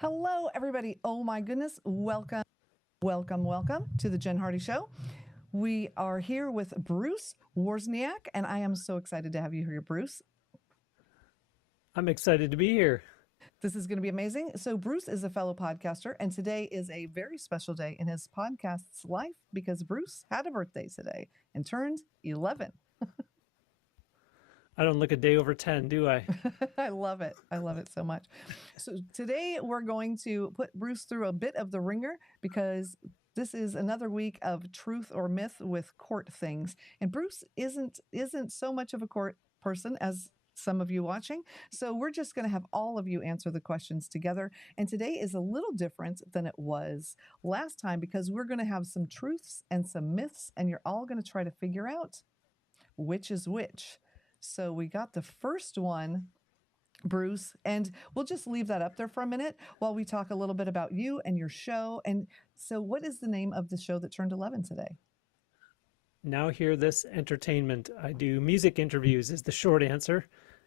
Hello, everybody. Oh my goodness. Welcome, welcome to the Jen Hardy Show. We are here with Bruce Wozniak, and I am so excited to have you here, Bruce. I'm excited to be here. This is going to be amazing. So, Bruce is a fellow podcaster, and today is a very special day in his podcast's life because Bruce had a birthday today and turned 11. I don't look a day over 10, do I? I love it. I love it so much. So today we're going to put Bruce through a bit of the ringer because this is another week of truth or myth with court things. And Bruce isn't so much of a court person as some of you watching. So we're just going to have all of you answer the questions together. And today is a little different than it was last time because we're going to have some truths and some myths, and you're all going to try to figure out which is which. So we got the first one, Bruce, and we'll just leave that up there for a minute while we talk a little bit about you and your show. And so what is the name of the show that turned 11 today? Now hear this entertainment. I do music interviews is the short answer.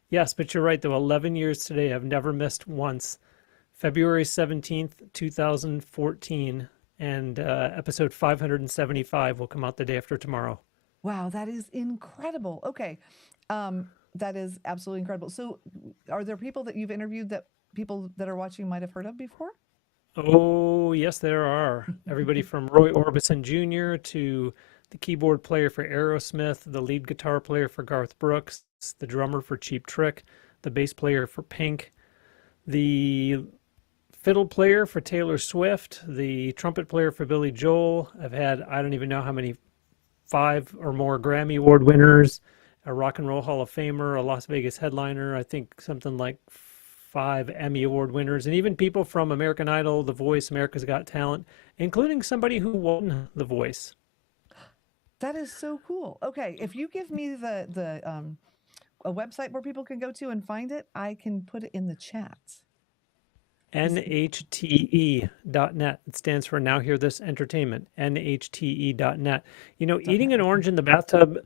Yes, but you're right though. 11 years today. I've never missed once. February 17th, 2014, and episode 575 will come out the day after tomorrow. Wow, that is incredible. Okay. That is absolutely incredible. So are there people that you've interviewed that people that are watching might have heard of before? Oh, yes, there are. Everybody from Roy Orbison Jr. to the keyboard player for Aerosmith, the lead guitar player for Garth Brooks, the drummer for Cheap Trick, the bass player for Pink, the fiddle player for Taylor Swift, the trumpet player for Billy Joel. I've had, I don't even know how many, 5 or more Grammy Award winners, a Rock and Roll Hall of Famer, a Las Vegas headliner, I think something like 5 Emmy Award winners, and even people from American Idol, The Voice, America's Got Talent, including somebody who won The Voice. That is so cool. Okay, if you give me the a website where people can go to and find it, I can put it in the chat. NHTE.net. It stands for Now Hear This Entertainment. NHTE.net. You know, eating an Okay. orange in the bathtub,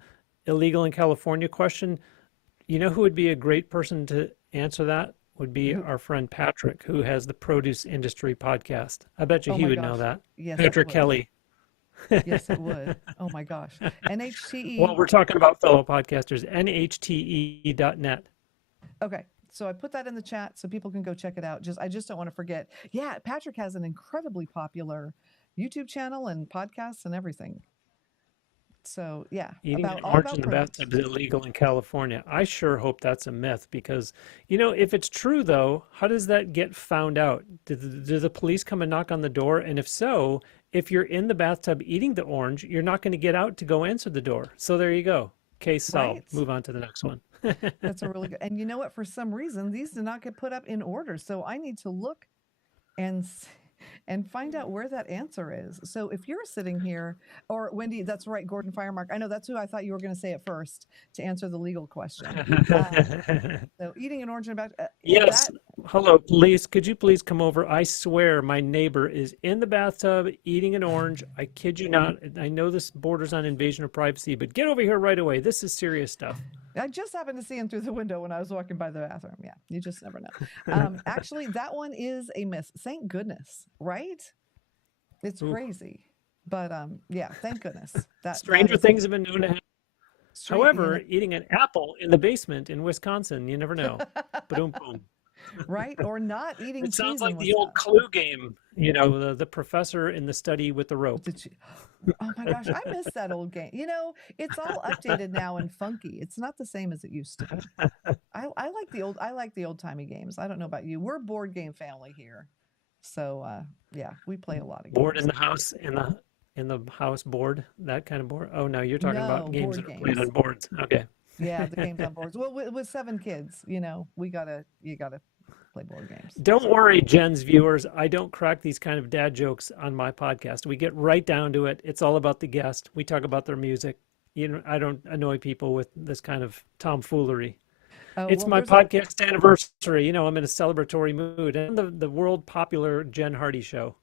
illegal in California question. You know who would be a great person to answer that? Would be Who? our friend Patrick, who has the produce industry podcast. I bet you Oh he my would know gosh. that. Yes, it Patrick would. Kelly. Yes, it would. Oh my gosh. Well, NHTE. we're talking about fellow podcasters. NHTE.net. Okay. So I put that in the chat so people can go check it out. I just don't want to forget. Yeah, Patrick has an incredibly popular YouTube channel and podcasts and everything. So yeah, Eating an about all orange about in the produce. bathtub is illegal in California. I sure hope that's a myth because, you know, if it's true though, how does that get found out? Do the police come and knock on the door? And if so, if you're in the bathtub eating the orange, you're not going to get out to go answer the door. So there you go. Case solved. Right? Move on to the next one. That's a really good. And you know what? For some reason, these did not get put up in order. So I need to look and and find out where that answer is. So if you're sitting here, or Wendy, that's right, Gordon Firemark. I know that's who I thought you were going to say it first to answer the legal question. So eating an orange in a Yes. that Hello, police. Could you please come over? I swear my neighbor is in the bathtub eating an orange. I kid you not. I know this borders on invasion of privacy, but get over here right away. This is serious stuff. I just happened to see him through the window when I was walking by the bathroom. Yeah, you just never know. Actually, that one is a myth. Thank goodness, right? It's Ooh. crazy, but yeah, thank goodness that Stranger is things have been known to happen. straight. However, eating an apple in the basement in Wisconsin, you never know. Boom, boom. Right, or not eating It sounds cheese in like the old Wisconsin. Clue game, you know, the professor in the study with the rope. Did you? Oh my gosh, I miss that old game. You know, it's all updated now and funky. It's not the same as it used to be. I like the old timey games. I don't know about you. We're a board game family here, so yeah, we play a lot of Board in games. the house, in the house board, that kind of board. Oh no, you're talking about No games board that are played on games. boards. Okay. Yeah, the games on boards. Well, with 7 kids, you know, you gotta play board games. Don't So worry, Jen's viewers. I don't crack these kind of dad jokes on my podcast. We get right down to it. It's all about the guest. We talk about their music. You know, I don't annoy people with this kind of tomfoolery. oh It's well, my there's a podcast anniversary. You know, I'm in a celebratory mood. And the world popular Jen Hardy show.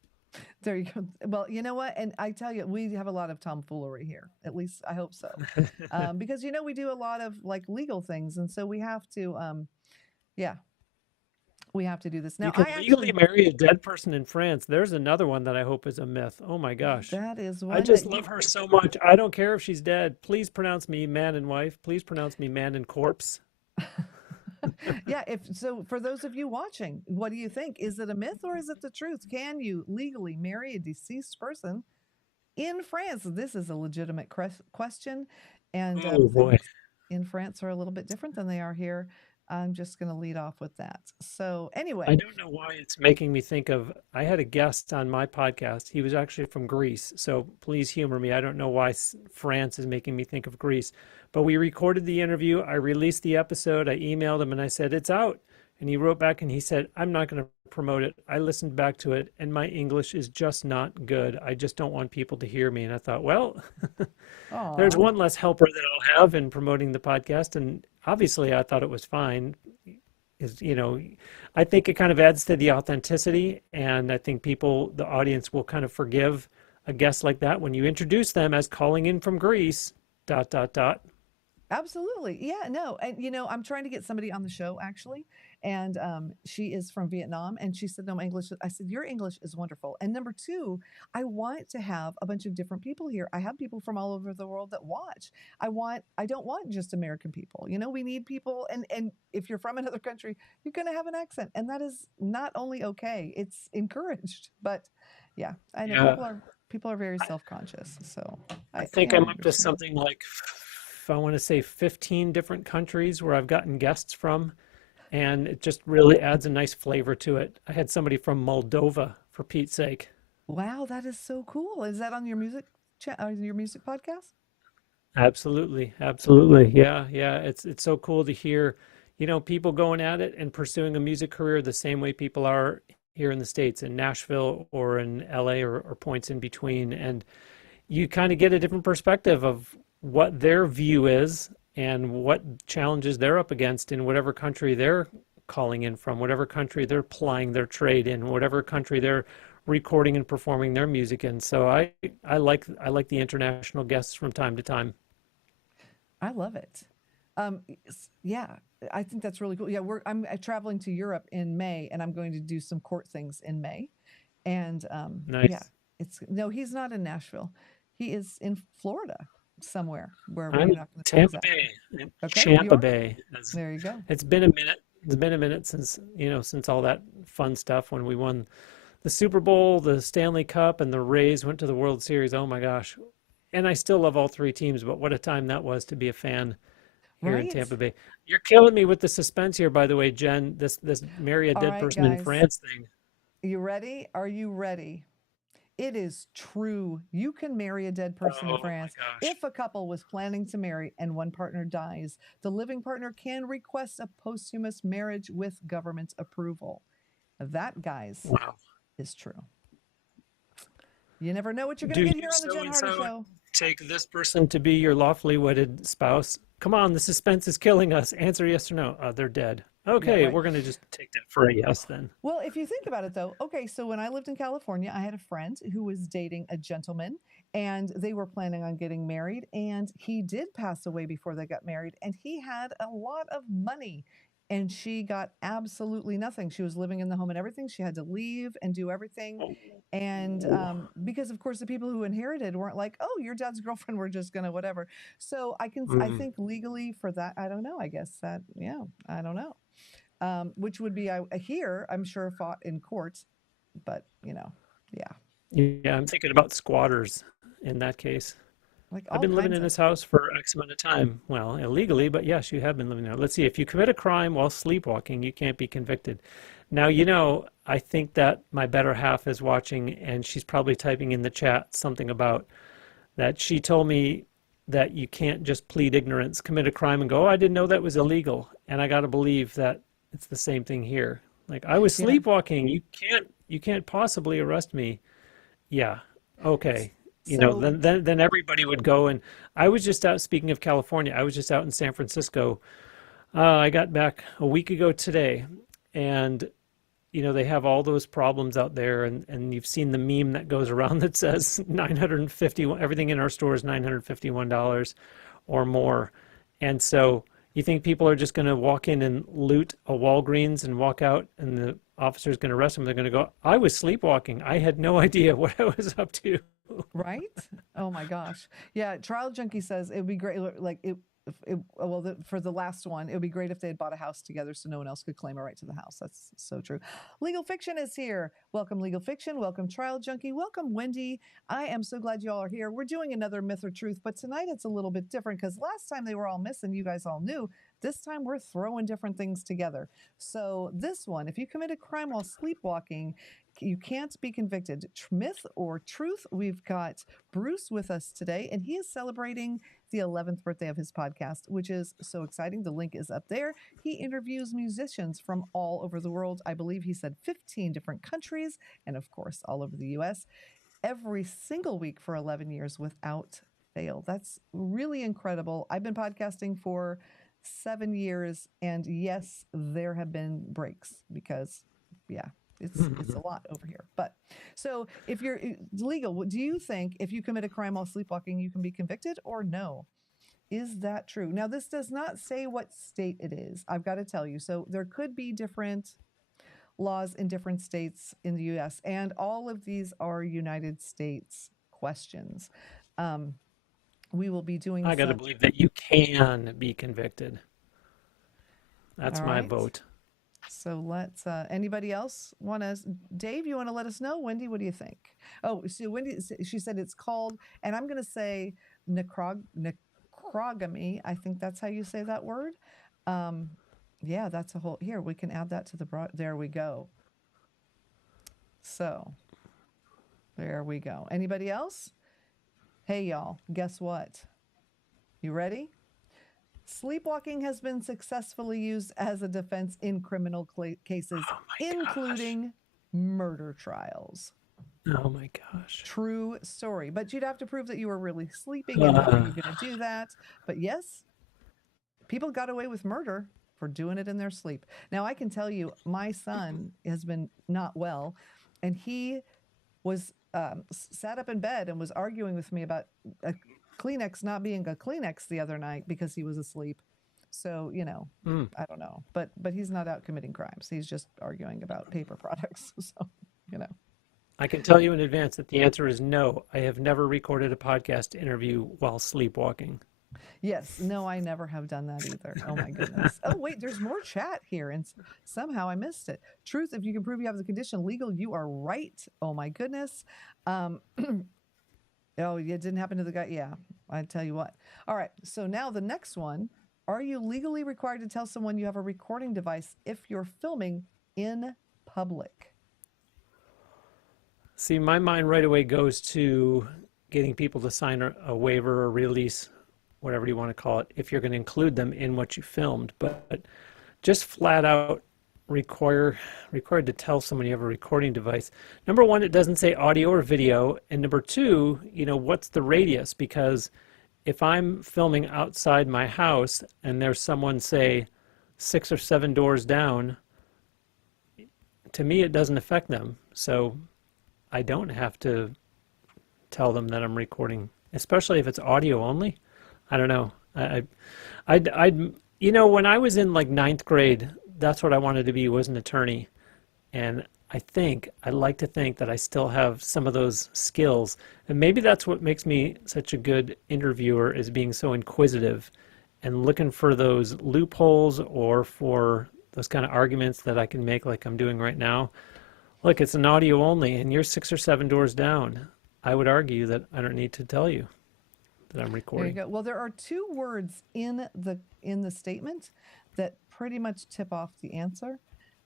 there you go. Well, you know what? And I tell you, we have a lot of tomfoolery here. At least I hope so, because you know we do a lot of like legal things, and so we have to, yeah, We have to do this. You Now, can I legally actually, marry a dead person in France. There's another one that I hope is a myth. Oh my gosh. that is I one just that love you, her so much. I don't care if she's dead. Please pronounce me man and wife. Please pronounce me man and corpse. yeah. If so, for those of you watching, what do you think? Is it a myth or is it the truth? Can you legally marry a deceased person in France? This is a legitimate question, and Oh boy. things in France are a little bit different than they are here. I'm just going to lead off with that. So, I anyway, don't know why it's making me think of. I had a guest on my podcast. He was actually from Greece. So please humor me. I don't know why France is making me think of Greece. But we recorded the interview. I released the episode. I emailed him and I said, it's out. And he wrote back and he said, I'm not going to promote it. I listened back to it and my English is just not good. I just don't want people to hear me. And I thought, well, there's oh, one less helper that I'll have in promoting the podcast. And obviously, I thought it was fine. Is, I think it kind of adds to the authenticity. And I think people, the audience will kind of forgive a guest like that when you introduce them as calling in from Greece, dot, dot, dot. absolutely. Yeah, no. And I'm trying to get somebody on the show actually. And she is from Vietnam. And she said, no, my English. I said, your English is wonderful. And number two, I want to have a bunch of different people here. I have people from all over the world that watch. I don't want just American people. We need people. And if you're from another country, you're going to have an accent. And that is not only okay, it's encouraged. But yeah, I know Yeah. people are very self-conscious. So I I, think yeah, I I'm up to understand. something like, I want to say 15 different countries where I've gotten guests from. And it just really adds a nice flavor to it. I had somebody from Moldova, for Pete's sake. Wow, that is so cool. Is that on your your music podcast? Absolutely, absolutely. Yeah, yeah. It's so cool to hear, people going at it and pursuing a music career the same way people are here in the States, in Nashville or in LA or points in between. And you kind of get a different perspective of what their view is and what challenges they're up against in whatever country they're calling in from, whatever country they're plying their trade in, whatever country they're recording and performing their music in. So I like the international guests from time to time. I love it. Yeah, I think that's really cool. Yeah, I'm traveling to Europe in May, and I'm going to do some court things in May. And yeah, Nice. it's no, he's not in Nashville. He is in Florida somewhere where I'm we're in not going to say Tampa exactly. Bay, in Okay, you Champa are. Bay. There you go. It's been a minute. It's been a minute since all that fun stuff when we won the Super Bowl, the Stanley Cup, and the Rays went to the World Series. Oh my gosh. And I still love all three teams, but what a time that was to be a fan here in Right. Tampa Bay. You're killing me with the suspense here, by the way, Jen. This marry a All dead right, person in guys. France thing. You ready? Are you ready? It is true. You can marry a dead person in Oh my France. gosh. If a couple was planning to marry and one partner dies, the living partner can request a posthumous marriage with government approval. That, guys, Wow. is true. You never know what you're Do going to get you here on the so Jen and Harder so Show. take this person to be your lawfully wedded spouse? Come on, the suspense is killing us. Answer yes or no. They're dead. Yeah, Okay, right. we're gonna just take that for a yes then. Well, if you think about it though, okay, so when I lived in California, I had a friend who was dating a gentleman and they were planning on getting married. And he did pass away before they got married. And he had a lot of money and she got absolutely nothing. She was living in the home and everything. She had to leave and do everything. And Oh. because, of course, the people who inherited weren't like, oh, your dad's girlfriend, we're just going to whatever. So I Mm. think legally for that, I don't know. I guess that, yeah, I don't know which would be here, I'm sure, fought in court. But yeah, Yeah, I'm thinking about squatters in that case. like I've all been living kinds in of. this house for X amount of time. Well, illegally, but yes, you have been living there. Let's see. If you commit a crime while sleepwalking, you can't be convicted. Now, I think that my better half is watching and she's probably typing in the chat something about that. She told me that you can't just plead ignorance, commit a crime and go, oh, I didn't know that was illegal. And I got to believe that it's the same thing here. Like I was Yeah. sleepwalking. You can't possibly arrest me. Yeah. Okay. So Then everybody would go. And I was just out, speaking of California, I was just out in San Francisco. I got back a week ago today, and they have all those problems out there, and you've seen the meme that goes around that says 950, everything in our store is $951 or more. And so You think people are just going to walk in and loot a Walgreens and walk out, and the officer's going to arrest them? They're going to go, I was sleepwalking. I had no idea what I was up to. Right? Oh my gosh. Yeah. Trial Junkie says it would be great. Like for the last one, it would be great if they had bought a house together so no one else could claim a right to the house. That's so true. Legal Fiction is here. Welcome, Legal Fiction. Welcome, Trial Junkie. Welcome, Wendy. I am so glad you all are here. We're doing another Myth or Truth, but tonight it's a little bit different because last time they were all myths and you guys all knew. This time we're throwing different things together. So this one, if you commit a crime while sleepwalking, you can't be convicted. Myth or truth? We've got Bruce with us today, and he is celebrating the 11th birthday of his podcast, which is so exciting. The link is up there. He interviews musicians from all over the world. I believe he said 15 different countries, and of course, all over the US, every single week for 11 years without fail. That's really incredible. I've been podcasting for 7 years, and yes, there have been breaks because, yeah, it's a lot over here. But so if you're legal, do you think if you commit a crime while sleepwalking, you can be convicted or no? Is that true? Now, this does not say what state it is. I've got to tell you. So there could be different laws in different states in the US, and all of these are United States questions. We will be doing I got to believe that you can be convicted. That's my vote. So let's, anybody else want to, Dave, you want to let us know? Wendy, what do you think? Oh, so Wendy, she said it's called, and I'm going to say necrogamy. I think that's how you say that word. Yeah, that's a whole, here, we can add that to the, there we go. So there we go. Anybody else? Hey, y'all, guess what? You ready? Sleepwalking has been successfully used as a defense in criminal cases, including murder trials. Oh my gosh. True story. But you'd have to prove that you were really sleeping, and how are you going to do that? But yes, people got away with murder for doing it in their sleep. Now, I can tell you, my son has been not well, and he was sat up in bed and was arguing with me about a Kleenex not being a Kleenex the other night because he was asleep. So, you know, I don't know. But he's not out committing crimes. He's just arguing about paper products. So, you know. I can tell you in advance that the answer is no. I have never recorded a podcast interview while sleepwalking. Yes. No, I never have done that either. Oh, my goodness. Oh, wait, there's more chat here, and somehow I missed it. Truth, if you can prove you have the condition. Legal, you are right. Oh, my goodness. Oh, it didn't happen to the guy. Yeah, I tell you what. All right. So now the next one. Are you legally required to tell someone you have a recording device if you're filming in public? See, my mind right away goes to getting people to sign a waiver or release, whatever you want to call it, if you're going to include them in what you filmed. But just flat out required to tell someone you have a recording device. Number one, it doesn't say audio or video. And number two, you know, what's the radius? Because if I'm filming outside my house and there's someone, say, 6 or 7 doors down, to me, it doesn't affect them. So I don't have to tell them that I'm recording, especially if it's audio only. I don't know. I'd you know, when I was in like 9th grade, that's what I wanted to be, was an attorney. And I'd like to think that I still have some of those skills. And maybe that's what makes me such a good interviewer, is being so inquisitive and looking for those loopholes or for those kind of arguments that I can make like I'm doing right now. Look, it's an audio only and you're 6 or 7 doors down. I would argue that I don't need to tell you that I'm recording. There you go. Well, there are 2 words in the statement that pretty much tip off the answer.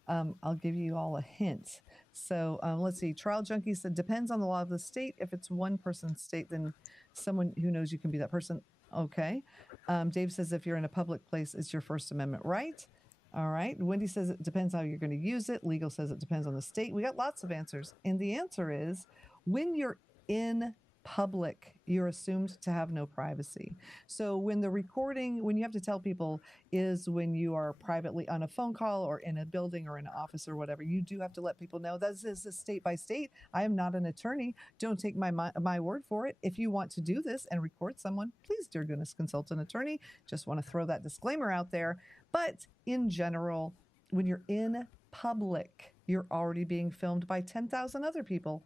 I'll give you all a hint. So let's see. Trial Junkie said, depends on the law of the state. If it's one person's state, then someone who knows you can be that person. Okay. Dave says, if you're in a public place, it's your First Amendment right. All right. Wendy says it depends how you're going to use it. Legal says it depends on the state. We got lots of answers. And the answer is, when you're in public, you're assumed to have no privacy. So when the recording, when you have to tell people, is when you are privately on a phone call or in a building or in an office or whatever, you do have to let people know this is a state by state. I am not an attorney. Don't take my word for it. If you want to do this and record someone, please, dear goodness, consult an attorney. Just want to throw that disclaimer out there. But in general, when you're in public, you're already being filmed by 10,000 other people.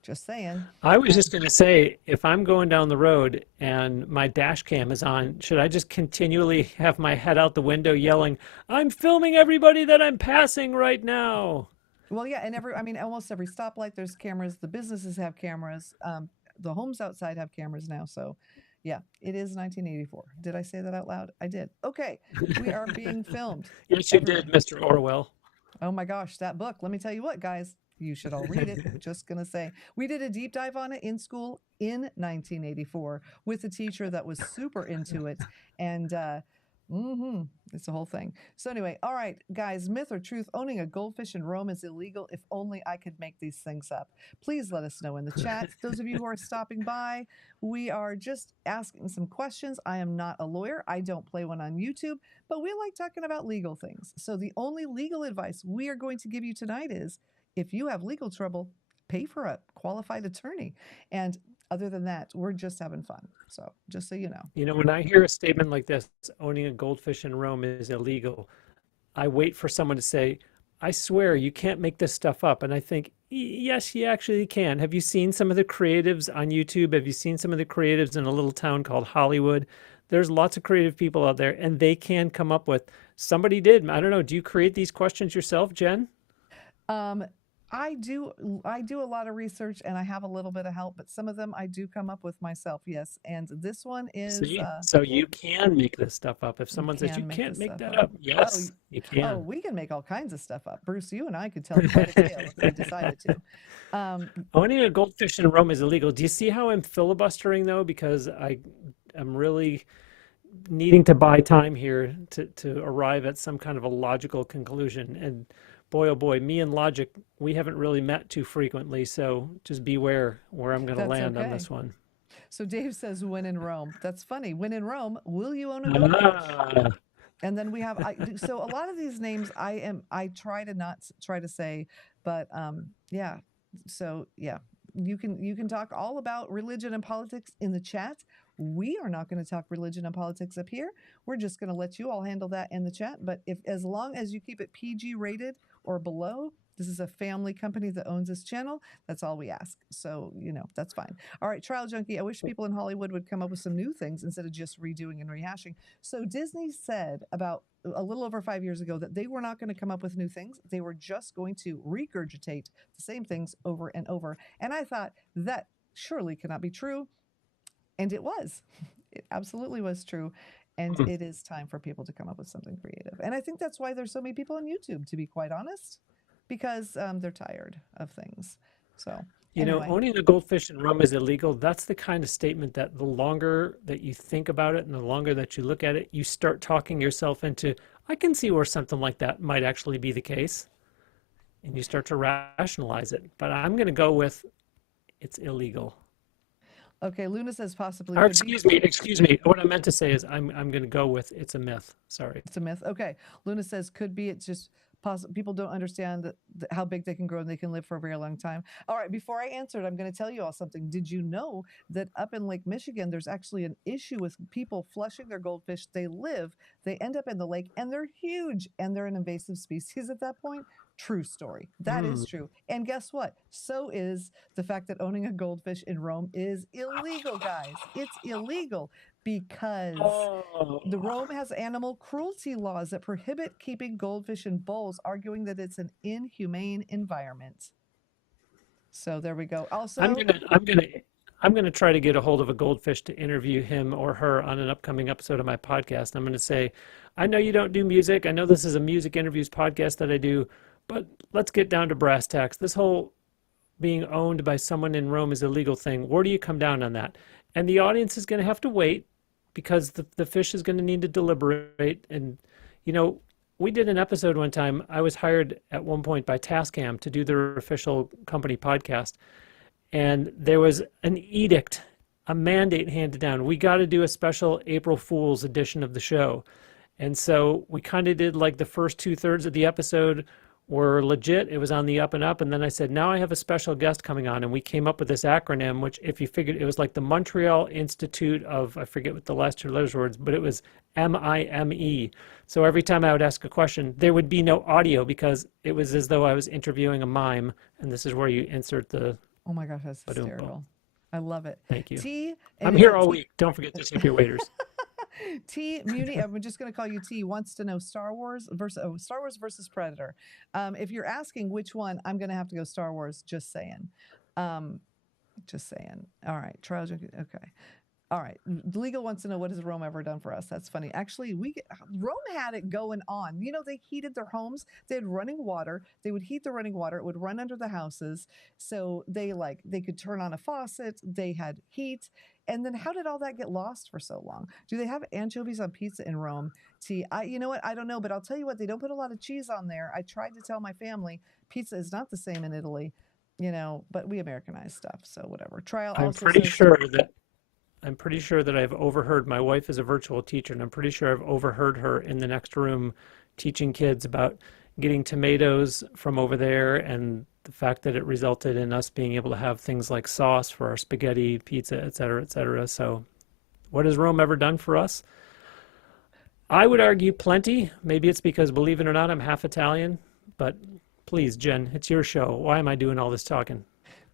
Just saying. I was just going to say, if I'm going down the road and my dash cam is on, should I just continually have my head out the window yelling, I'm filming everybody that I'm passing right now? Well, yeah, and almost every stoplight there's cameras. The businesses have cameras. The homes outside have cameras now. So, yeah, it is 1984. Did I say that out loud? I did. Okay, we are being filmed. Yes, you did, Mr. Orwell. Oh my gosh, that book. Let me tell you what, guys. You should all read it. Just going to say. We did a deep dive on it in school in 1984 with a teacher that was super into it. And it's a whole thing. So anyway, all right, guys, myth or truth, owning a goldfish in Rome is illegal. If only I could make these things up. Please let us know in the chat. Those of you who are stopping by, we are just asking some questions. I am not a lawyer. I don't play one on YouTube, but we like talking about legal things. So the only legal advice we are going to give you tonight is, if you have legal trouble, pay for a qualified attorney. And other than that, we're just having fun. So just so you know. You know, when I hear a statement like this, owning a goldfish in Rome is illegal, I wait for someone to say, I swear you can't make this stuff up. And I think, yes, you actually can. Have you seen some of the creatives on YouTube? Have you seen some of the creatives in a little town called Hollywood? There's lots of creative people out there, and they can come up with, somebody did. I don't know. Do you create these questions yourself, Jen? I do a lot of research, and I have a little bit of help, but some of them I do come up with myself. Yes. And this one is See? So you can make this stuff up. If you someone says you can make can't this make stuff that up. up, yes, you Oh, can. we can make all kinds of stuff up. Bruce, you and I could tell quite a tale if we decided to. Owning a goldfish in Rome is illegal. Do you see how I'm filibustering though? Because am really needing to buy time here to arrive at some kind of a logical conclusion. And boy, oh boy, me and logic, we haven't really met too frequently. So just beware where I'm going to That's land on okay. this one. So Dave says, when in Rome. That's funny. When in Rome, will you own a goldfish? Ah, And then we have, so a lot of these names I try to not try to say, but yeah. So yeah, you can talk all about religion and politics in the chat. We are not going to talk religion and politics up here. We're just going to let you all handle that in the chat. But as long as you keep it PG rated or below, this is a family company that owns this channel. That's all we ask. So, that's fine. All right, Trial Junkie, I wish people in Hollywood would come up with some new things instead of just redoing and rehashing. So Disney said about a little over 5 years ago that they were not going to come up with new things. They were just going to regurgitate the same things over and over. And I thought that surely cannot be true. And it was. It absolutely was true. And it is time for people to come up with something creative. And I think that's why there's so many people on YouTube, to be quite honest, because they're tired of things. So, anyway. Owning a goldfish in Rome is illegal. That's the kind of statement that the longer that you think about it and the longer that you look at it, you start talking yourself into, I can see where something like that might actually be the case. And you start to rationalize it. But I'm going to go with it's illegal. Okay, Luna says possibly. Or excuse me. What I meant to say is I'm going to go with it's a myth. Sorry. It's a myth. Okay. Luna says could be. It's just people don't understand how big they can grow and they can live for a very long time. All right. Before I answer it, I'm going to tell you all something. Did you know that up in Lake Michigan, there's actually an issue with people flushing their goldfish? They end up in the lake, and they're huge, and they're an invasive species at that point. True story. That is true. And guess what? So is the fact that owning a goldfish in Rome is illegal, guys. It's illegal because the Rome has animal cruelty laws that prohibit keeping goldfish in bowls, arguing that it's an inhumane environment. So there we go. Also, I'm gonna try to get a hold of a goldfish to interview him or her on an upcoming episode of my podcast. I'm gonna say, I know you don't do music. I know this is a music interviews podcast that I do. But let's get down to brass tacks. This whole being owned by someone in Rome is a legal thing. Where do you come down on that? And the audience is going to have to wait because the fish is going to need to deliberate. And, we did an episode one time. I was hired at one point by Tascam to do their official company podcast. and there was an edict, a mandate handed down. We got to do a special April Fool's edition of the show. And so we kind of did like the first 2/3 of the episode were legit. It was on the up and up. And then I said, now I have a special guest coming on. And we came up with this acronym, which if you figured it was like the Montreal Institute of, I forget what the last two letters were, but it was MIME. So every time I would ask a question, there would be no audio because it was as though I was interviewing a mime. And this is where you insert the Oh my gosh, that's ba-dum-bum. hysterical. I love it. Thank you. T. I'm here all week. Don't forget to tip your waiters. T Muni, I'm just going to call you T, wants to know Star Wars versus Predator. If you're asking which one, I'm going to have to go Star Wars. Just saying. Just saying. All right. Trials. Okay. All right. Legal wants to know, what has Rome ever done for us? That's funny. Actually, Rome had it going on. You know, they heated their homes. They had running water. They would heat the running water. It would run under the houses. So they could turn on a faucet. They had heat. And then how did all that get lost for so long? Do they have anchovies on pizza in Rome? You know what? I don't know, but I'll tell you what, they don't put a lot of cheese on there. I tried to tell my family pizza is not the same in Italy, you know, but we Americanize stuff. So whatever. I'm pretty sure that I've overheard, my wife is a virtual teacher, and I'm pretty sure I've overheard her in the next room teaching kids about getting tomatoes from over there and the fact that it resulted in us being able to have things like sauce for our spaghetti, pizza, et cetera, et cetera. So what has Rome ever done for us? I would argue plenty. Maybe it's because, believe it or not, I'm half Italian, but please, Jen, it's your show. Why am I doing all this talking?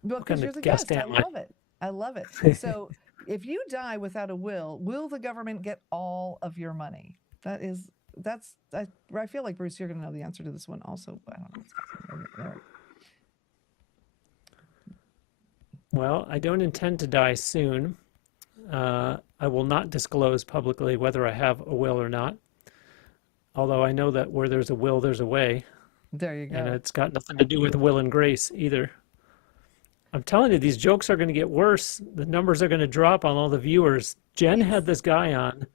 Because you're the guest. I love it. I love it. So if you die without a will the government get all of your money? I feel like, Bruce, you're going to know the answer to this one also. I don't know what's happening. Well, I don't intend to die soon. I will not disclose publicly whether I have a will or not. Although I know that where there's a will, there's a way. There you go. And it's got nothing to do with will and grace either. I'm telling you, these jokes are going to get worse. The numbers are going to drop on all the viewers. Jen had this guy on,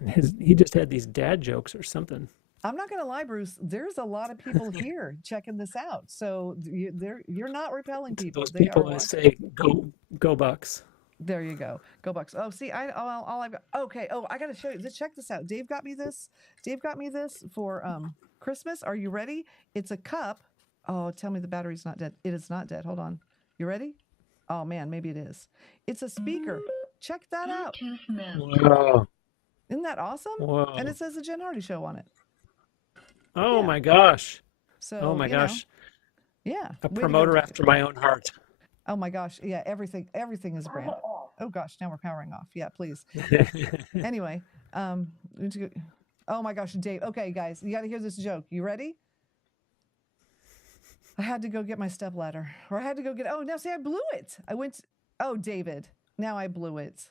and he just had these dad jokes or something. I'm not going to lie, Bruce. There's a lot of people here checking this out. So you're not repelling people. Those people that say, go Bucks. There you go. Go Bucks. Oh, see, all I've got. Okay. Oh, I got to show you. Check this out. Dave got me this. Dave got me this for Christmas. Are you ready? It's a cup. Oh, tell me the battery's not dead. It is not dead. Hold on. You ready? Oh man, maybe it is. It's a speaker. Check that out. Wow. Isn't that awesome? Whoa. And it says the Jen Hardy Show on it. Oh my gosh. So, oh my gosh. Yeah. A promoter after my own heart. Oh my gosh. Yeah, everything is brand. Oh gosh, now we're powering off. Yeah, please. Anyway, oh my gosh, Dave. Okay, guys, you got to hear this joke. You ready? I had to go get my stepladder, or I had to go get. Oh, now see, I blew it. Oh, David, now I blew it.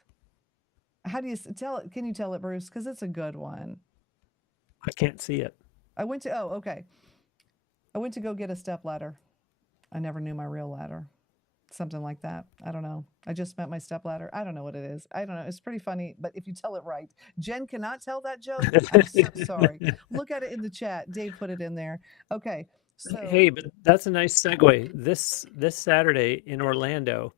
How do you tell it? Can you tell it, Bruce? Because it's a good one. I can't see it. Okay. I went to go get a stepladder. I never knew my real ladder. Something like that. I don't know. I just met my stepladder. I don't know what it is. I don't know. It's pretty funny, but if you tell it right. Jen cannot tell that joke. I'm so sorry. Look at it in the chat. Dave put it in there. Okay. So, hey, but that's a nice segue. This Saturday in Orlando,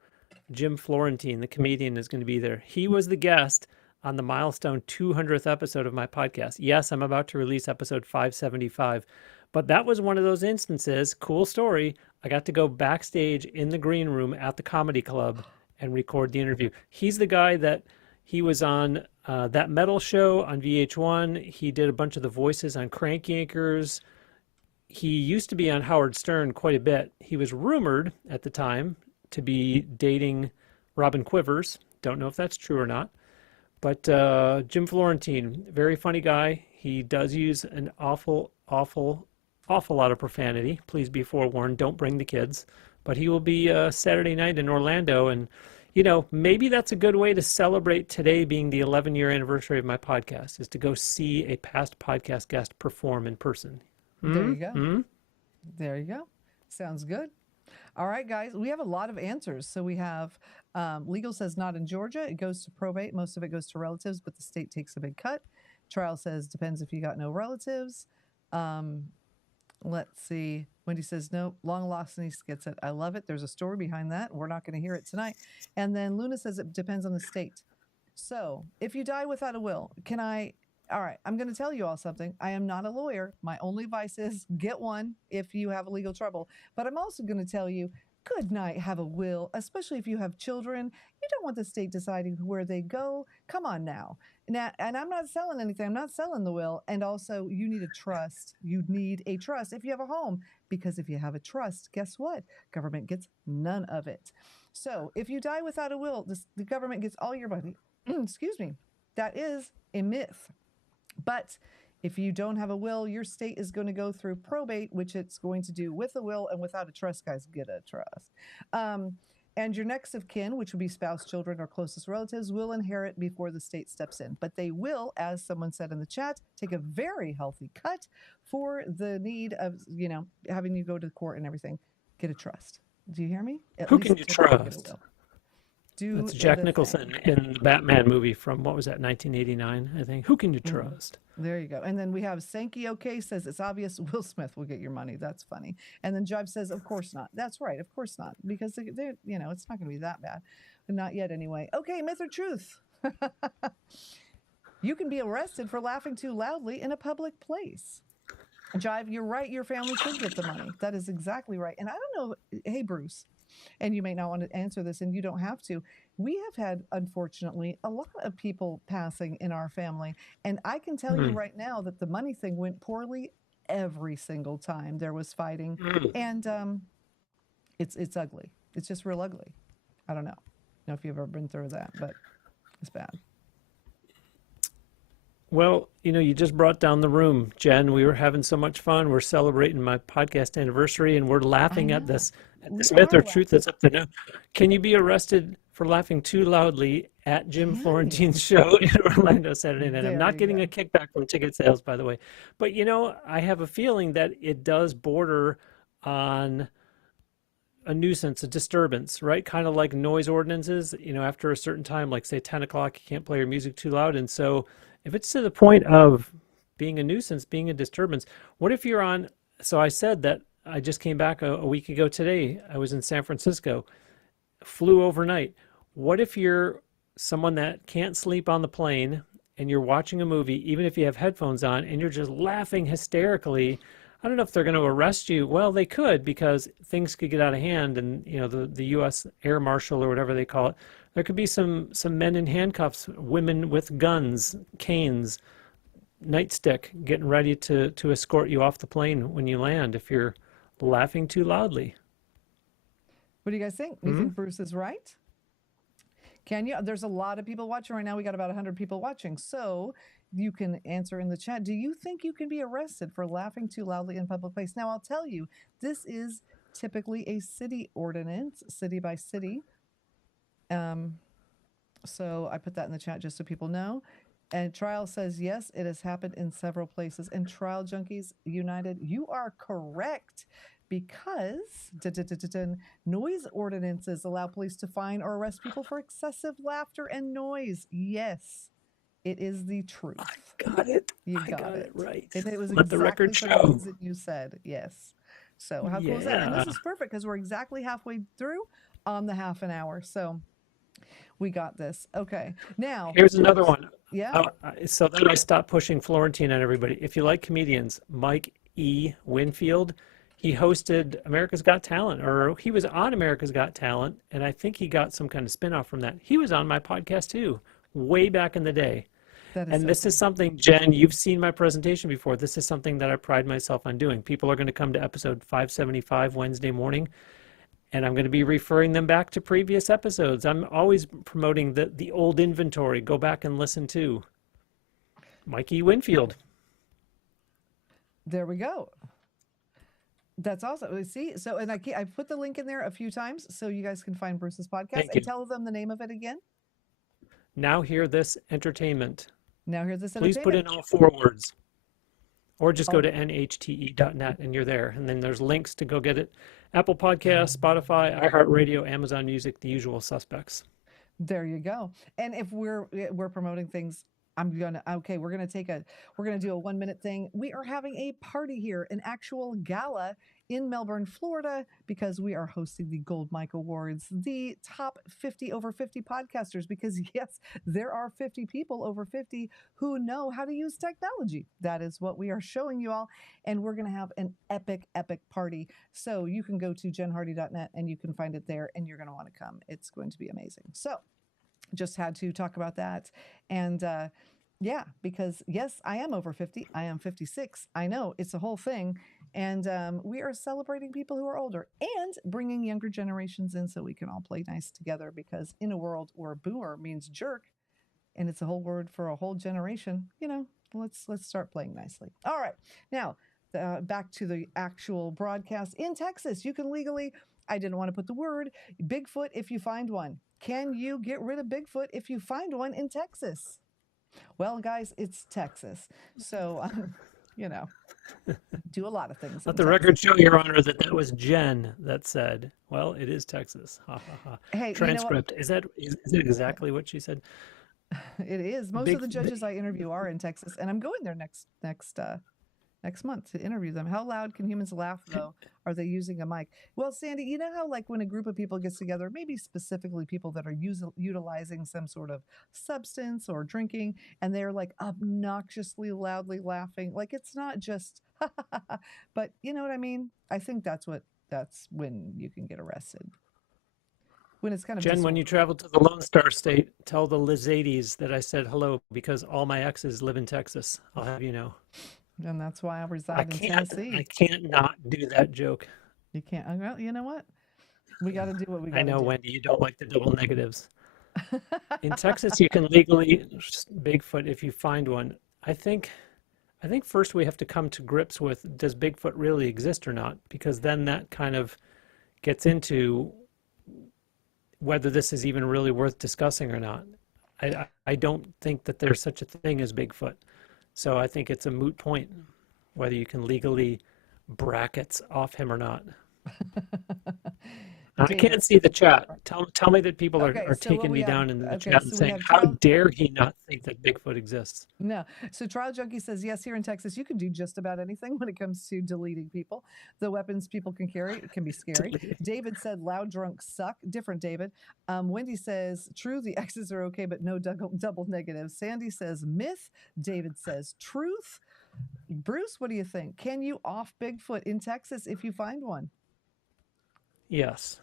Jim Florentine, the comedian, is going to be there. He was the guest on the milestone 200th episode of my podcast. Yes, I'm about to release episode 575, but that was one of those instances. Cool story. I got to go backstage in the green room at the comedy club and record the interview. He's the guy that he was on That Metal Show on VH1. He did a bunch of the voices on Crank Yankers. He used to be on Howard Stern quite a bit. He was rumored at the time to be dating Robin Quivers. Don't know if that's true or not. But Jim Florentine, very funny guy. He does use an awful lot of profanity. Please be forewarned. Don't bring the kids. But he will be Saturday night in Orlando. And, you know, maybe that's a good way to celebrate today being the 11-year anniversary of my podcast, is to go see a past podcast guest perform in person. There you go. There you go. Sounds good. All right, guys, we have a lot of answers. So we have legal says not in Georgia. It goes to probate. Most of it goes to relatives, but the state takes a big cut. Trial says depends if you got no relatives. Let's see. Wendy says, nope, long lost niece gets it. I love it. There's a story behind that. We're not going to hear it tonight. And then Luna says it depends on the state. So if you die without a will, all right, I'm going to tell you all something. I am not a lawyer. My only advice is get one if you have legal trouble. But I'm also going to tell you, good night, have a will, especially if you have children. You don't want the state deciding where they go. Come on now. And I'm not selling anything. I'm not selling the will. And also, you need a trust. You need a trust if you have a home, because if you have a trust, guess what? Government gets none of it. So if you die without a will, the government gets all your money. Excuse me. That is a myth. But if you don't have a will, your state is going to go through probate, which it's going to do with a will and without a trust. Guys, get a trust. And your next of kin, which would be spouse, children, or closest relatives, will inherit before the state steps in. But they will, as someone said in the chat, take a very healthy cut for the need of, having you go to court and everything. Get a trust. Do you hear me? Who can you trust? That's Jack Nicholson in the Batman movie from, what was that, 1989, I think. Who can you trust? There you go. And then we have Sankey OK says, it's obvious Will Smith will get your money. That's funny. And then Jive says, of course not. That's right. Of course not. Because, they're, it's not going to be that bad. But not yet anyway. Okay, myth or truth? You can be arrested for laughing too loudly in a public place. Jive, you're right. Your family should get the money. That is exactly right. And I don't know. Hey, Bruce. And you may not want to answer this, and you don't have to. We have had, unfortunately, a lot of people passing in our family. And I can tell you right now that the money thing went poorly every single time there was fighting. And it's ugly. It's just real ugly. I don't know if you've ever been through that, but it's bad. Well, you just brought down the room, Jen. We were having so much fun. We're celebrating my podcast anniversary, and we're laughing at this myth or truth that's up there now. Can you be arrested for laughing too loudly at Jim Florentine's show in Orlando Saturday night? I'm not getting a kickback from ticket sales, by the way. But, I have a feeling that it does border on a nuisance, a disturbance, right? Kind of like noise ordinances, after a certain time, like say 10 o'clock, you can't play your music too loud. And so if it's to the point of being a nuisance, being a disturbance, what if you're on, so I said that I just came back a week ago today. I was in San Francisco, flew overnight. What if you're someone that can't sleep on the plane and you're watching a movie, even if you have headphones on, and you're just laughing hysterically? I don't know if they're going to arrest you. Well, they could, because things could get out of hand, and the U.S. Air Marshal or whatever they call it. There could be some men in handcuffs, women with guns, canes, nightstick, getting ready to escort you off the plane when you land if you're laughing too loudly. What do you guys think? You think Bruce is right? Can you? There's a lot of people watching right now. We got about 100 people watching. So you can answer in the chat. Do you think you can be arrested for laughing too loudly in public place? Now, I'll tell you, this is typically a city ordinance, city by city. So I put that in the chat just so people know. And Trial says, yes, it has happened in several places. And Trial Junkies United, you are correct, because noise ordinances allow police to fine or arrest people for excessive laughter and noise. Yes, it is the truth. I got it. You got it right. And it was Let exactly the record for show. the reason you said. Yes. So how cool is that? And this is perfect because we're exactly halfway through on the half an hour. So we got this. Okay. Now here's another one. Yeah. So then I stopped pushing Florentine on everybody. If you like comedians, Mike E. Winfield, he hosted America's Got Talent, or he was on America's Got Talent, and I think he got some kind of spinoff from that. He was on my podcast too, way back in the day. And this is something, Jen, you've seen my presentation before. This is something that I pride myself on doing. People are going to come to episode 575 Wednesday morning, and I'm going to be referring them back to previous episodes. I'm always promoting the old inventory. Go back and listen to Mikey Winfield. There we go. That's awesome. See, so, and I put the link in there a few times so you guys can find Bruce's podcast. And tell them the name of it again. Now Hear This Entertainment. Now Hear This Entertainment. Please put in all 4 words. Or just go to nhte.net and you're there. And then there's links to go get it. Apple Podcasts, Spotify, iHeartRadio, Amazon Music, the usual suspects. There you go. And if we're promoting things we're gonna do a 1 minute thing. We are having a party here, an actual gala in Melbourne, Florida, because we are hosting the Gold Mike Awards, the top 50 over 50 podcasters. Because yes, there are 50 people over 50 who know how to use technology. That is what we are showing you all. And we're gonna have an epic, epic party. So you can go to jenhardy.net and you can find it there, and you're gonna want to come. It's going to be amazing. So just had to talk about that. And yeah, because yes, I am over 50. I am 56. I know it's a whole thing. And we are celebrating people who are older and bringing younger generations in so we can all play nice together. Because in a world where boomer means jerk, and it's a whole word for a whole generation, let's start playing nicely. All right. Now, back to the actual broadcast. In Texas, you can legally, I didn't want to put the word, Bigfoot if you find one. Can you get rid of Bigfoot if you find one in Texas? Well, guys, it's Texas. So, do a lot of things. Let the record show, Your Honor, that was Jen that said, well, it is Texas. Ha, ha, ha. Hey, transcript. Is it exactly what she said? It is. Most of the judges I interview are in Texas, and I'm going there next month to interview them. How loud can humans laugh, though? Are they using a mic? Well, Sandy, you know how like when a group of people gets together, maybe specifically people that are utilizing some sort of substance or drinking, and they're like obnoxiously loudly laughing. Like it's not just, but you know what I mean? I think that's when you can get arrested. When it's kind of Jen, when you travel to the Lone Star State, tell the Lizadies that I said hello because all my exes live in Texas. I'll have you know. And that's why I reside in Tennessee. I can't not do that joke. You can't. Well, you know what? We got to do what we got to do. I know, Wendy, you don't like the double negatives. In Texas, you can legally Bigfoot if you find one. I think first we have to come to grips with, does Bigfoot really exist or not? Because then that kind of gets into whether this is even really worth discussing or not. I don't think that there's such a thing as Bigfoot. So I think it's a moot point whether you can legally brackets off him or not. I can't see the chat. Tell me that people are taking me down in the chat and saying, how dare he not think that Bigfoot exists? No. So Trial Junkie says, yes, here in Texas, you can do just about anything when it comes to deleting people. The weapons people can carry can be scary. David said, loud drunks suck. Different David. Wendy says, true, the X's are okay, but no double negatives. Sandy says, myth. David says, truth. Bruce, what do you think? Can you off Bigfoot in Texas if you find one? Yes.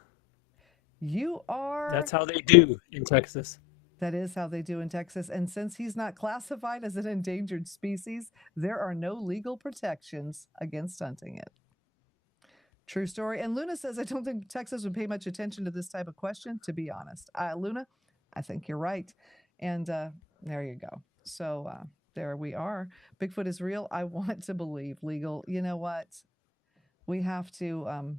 You are. That's how they do in Texas. That is how they do in Texas. And since he's not classified as an endangered species, there are no legal protections against hunting it. True story. And Luna says, I don't think Texas would pay much attention to this type of question, to be honest. Luna, I think you're right. And there you go. So there we are. Bigfoot is real. I want to believe legal. You know what? We have to,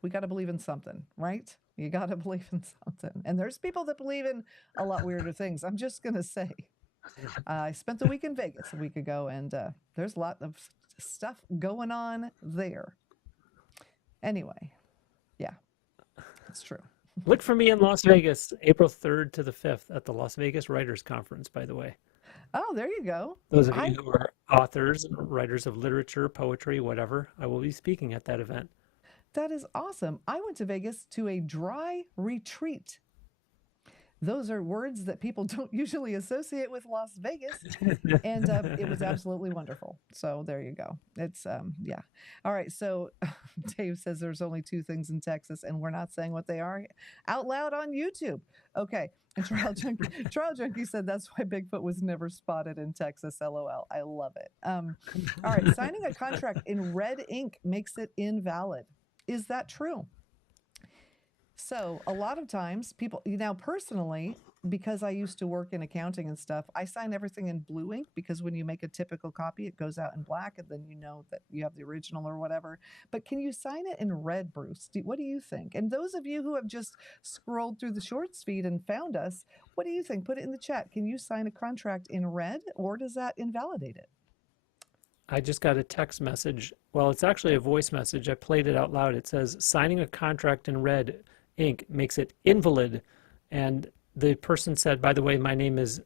we got to believe in something, right? You got to believe in something. And there's people that believe in a lot weirder things. I'm just going to say, I spent the week in Vegas a week ago, and there's a lot of stuff going on there. Anyway, yeah, it's true. Look for me in Las Vegas, April 3rd to the 5th at the Las Vegas Writers Conference, by the way. Oh, there you go. Those of you who are authors, writers of literature, poetry, whatever, I will be speaking at that event. That is awesome. I went to Vegas to a dry retreat. Those are words that people don't usually associate with Las Vegas. And it was absolutely wonderful. So there you go. It's, yeah. All right. So Dave says there's only 2 things in Texas, and we're not saying what they are out loud on YouTube. Okay. And Trial Junkie said that's why Bigfoot was never spotted in Texas. LOL. I love it. All right. Signing a contract in red ink makes it invalid. Is that true? So a lot of times people, now personally, because I used to work in accounting and stuff, I sign everything in blue ink because when you make a typical copy, it goes out in black and then you know that you have the original or whatever. But can you sign it in red, Bruce? What do you think? And those of you who have just scrolled through the shorts feed and found us, what do you think? Put it in the chat. Can you sign a contract in red, or does that invalidate it? I just got a text message. Well, it's actually a voice message. I played it out loud. It says, signing a contract in red ink makes it invalid. And the person said, by the way, my name is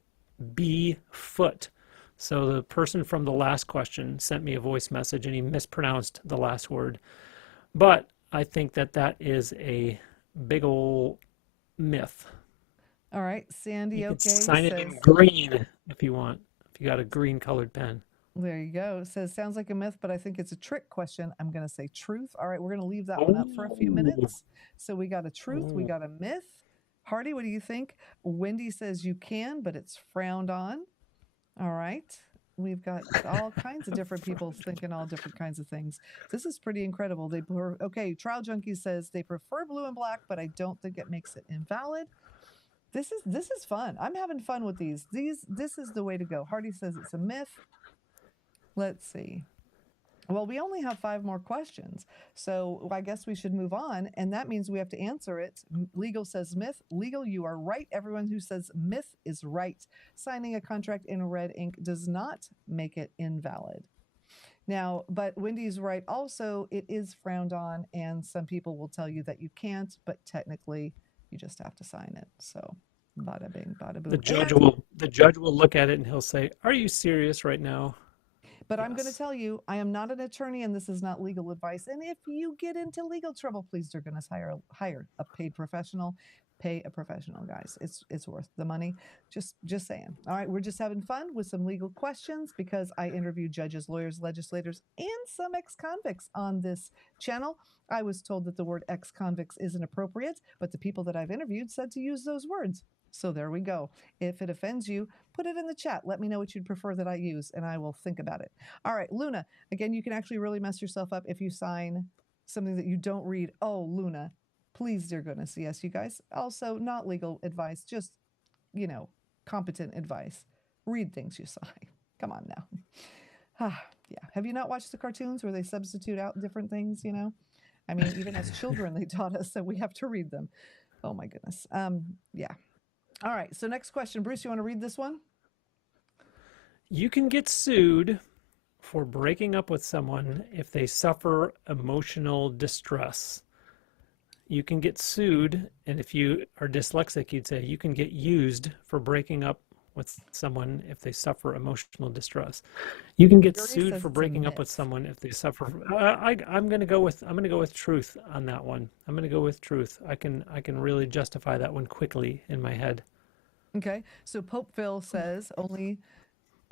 Bigfoot. So the person from the last question sent me a voice message and he mispronounced the last word. But I think that that is a big ol' myth. All right. You Sandy could OK sign it in says, green if you want, if you got a green colored pen. there you go. Says, sounds like a myth, but I think it's a trick question. I'm going to say truth. All right. We're going to leave that one up for a few Oh, minutes. So we got a truth. We oh. got a myth. Hardy, what do you think? Wendy says you can, but it's frowned on. All right. We've got all kinds of different people thinking all different kinds of things. This is pretty incredible. Okay, Trial Junkie says they prefer blue and black, but I don't think it makes it invalid. This is fun. I'm having fun with these. This is the way to go. Hardy says it's a myth. Let's see. Well, we only have 5 more questions, so I guess we should move on, and that means we have to answer it. Legal says myth. Legal, you are right. Everyone who says myth is right. Signing a contract in red ink does not make it invalid. Now, but Wendy's right also, it is frowned on, and some people will tell you that you can't, but technically you just have to sign it. So bada bing, bada boom. The judge will look at it and he'll say, "Are you serious right now?" But I'm going to Yes. tell you, I am not an attorney and this is not legal advice. And if you get into legal trouble, please, dear goodness, hire a paid professional. Pay a professional, guys. It's worth the money. Just saying. All right, we're just having fun with some legal questions because I interview judges, lawyers, legislators, and some ex-convicts on this channel. I was told that the word ex-convicts isn't appropriate, but the people that I've interviewed said to use those words. So there we go. If it offends you, put it in the chat. Let me know what you'd prefer that I use, and I will think about it. All right, Luna. Again, you can actually really mess yourself up if you sign something that you don't read. Oh, Luna, please, dear goodness. Yes, you guys. Also, not legal advice, just, competent advice. Read things you sign. Come on now. Yeah. Have you not watched the cartoons where they substitute out different things, I mean, even as children, they taught us that we have to read them. Oh, my goodness. Yeah. All right. So next question. Bruce, you want to read this one? You can get sued for breaking up with someone if they suffer emotional distress. You can get sued, and if you are dyslexic, you'd say you can get used for breaking up with someone if they suffer emotional distress. You can get sued for breaking up with someone if they suffer. I'm going to go with truth on that one. I'm going to go with truth. I can really justify that one quickly in my head. Okay. So Pope Phil says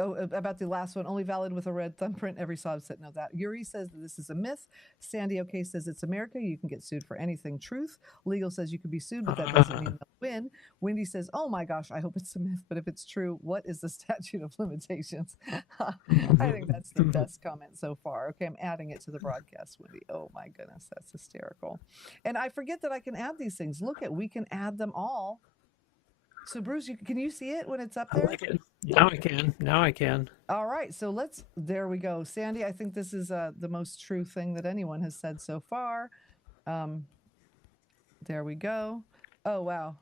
about the last one, only valid with a red thumbprint. Every subset know that. Yuri says that this is a myth. Sandy OK says it's America. You can get sued for anything. Truth. Legal says you could be sued, but that doesn't mean they'll win. Wendy says, oh my gosh, I hope it's a myth. But if it's true, what is the statute of limitations? I think that's the best comment so far. Okay, I'm adding it to the broadcast, Wendy. Oh my goodness, that's hysterical. And I forget that I can add these things. Look we can add them all. So Bruce, can you see it when it's up there? I like it. Now I can. All right. So there we go. Sandy, I think this is the most true thing that anyone has said so far. There we go. Oh, wow.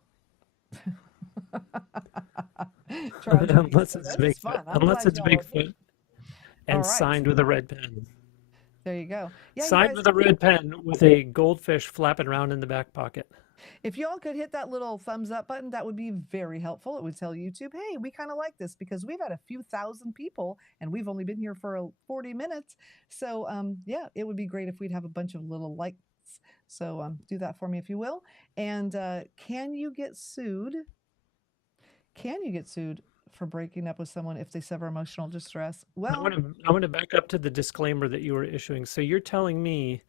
Unless it's Bigfoot. Unless it's Bigfoot. And signed with a red pen. There you go. Yeah, signed with a red pen with a goldfish flapping around in the back pocket. If y'all could hit that little thumbs up button, that would be very helpful. It would tell YouTube, hey, we kind of like this because we've had a few thousand people and we've only been here for 40 minutes. So yeah, it would be great if we'd have a bunch of little likes. So do that for me if you will. And can you get sued? Can you get sued for breaking up with someone if they suffer emotional distress? Well, I want to back up to the disclaimer that you were issuing. So you're telling me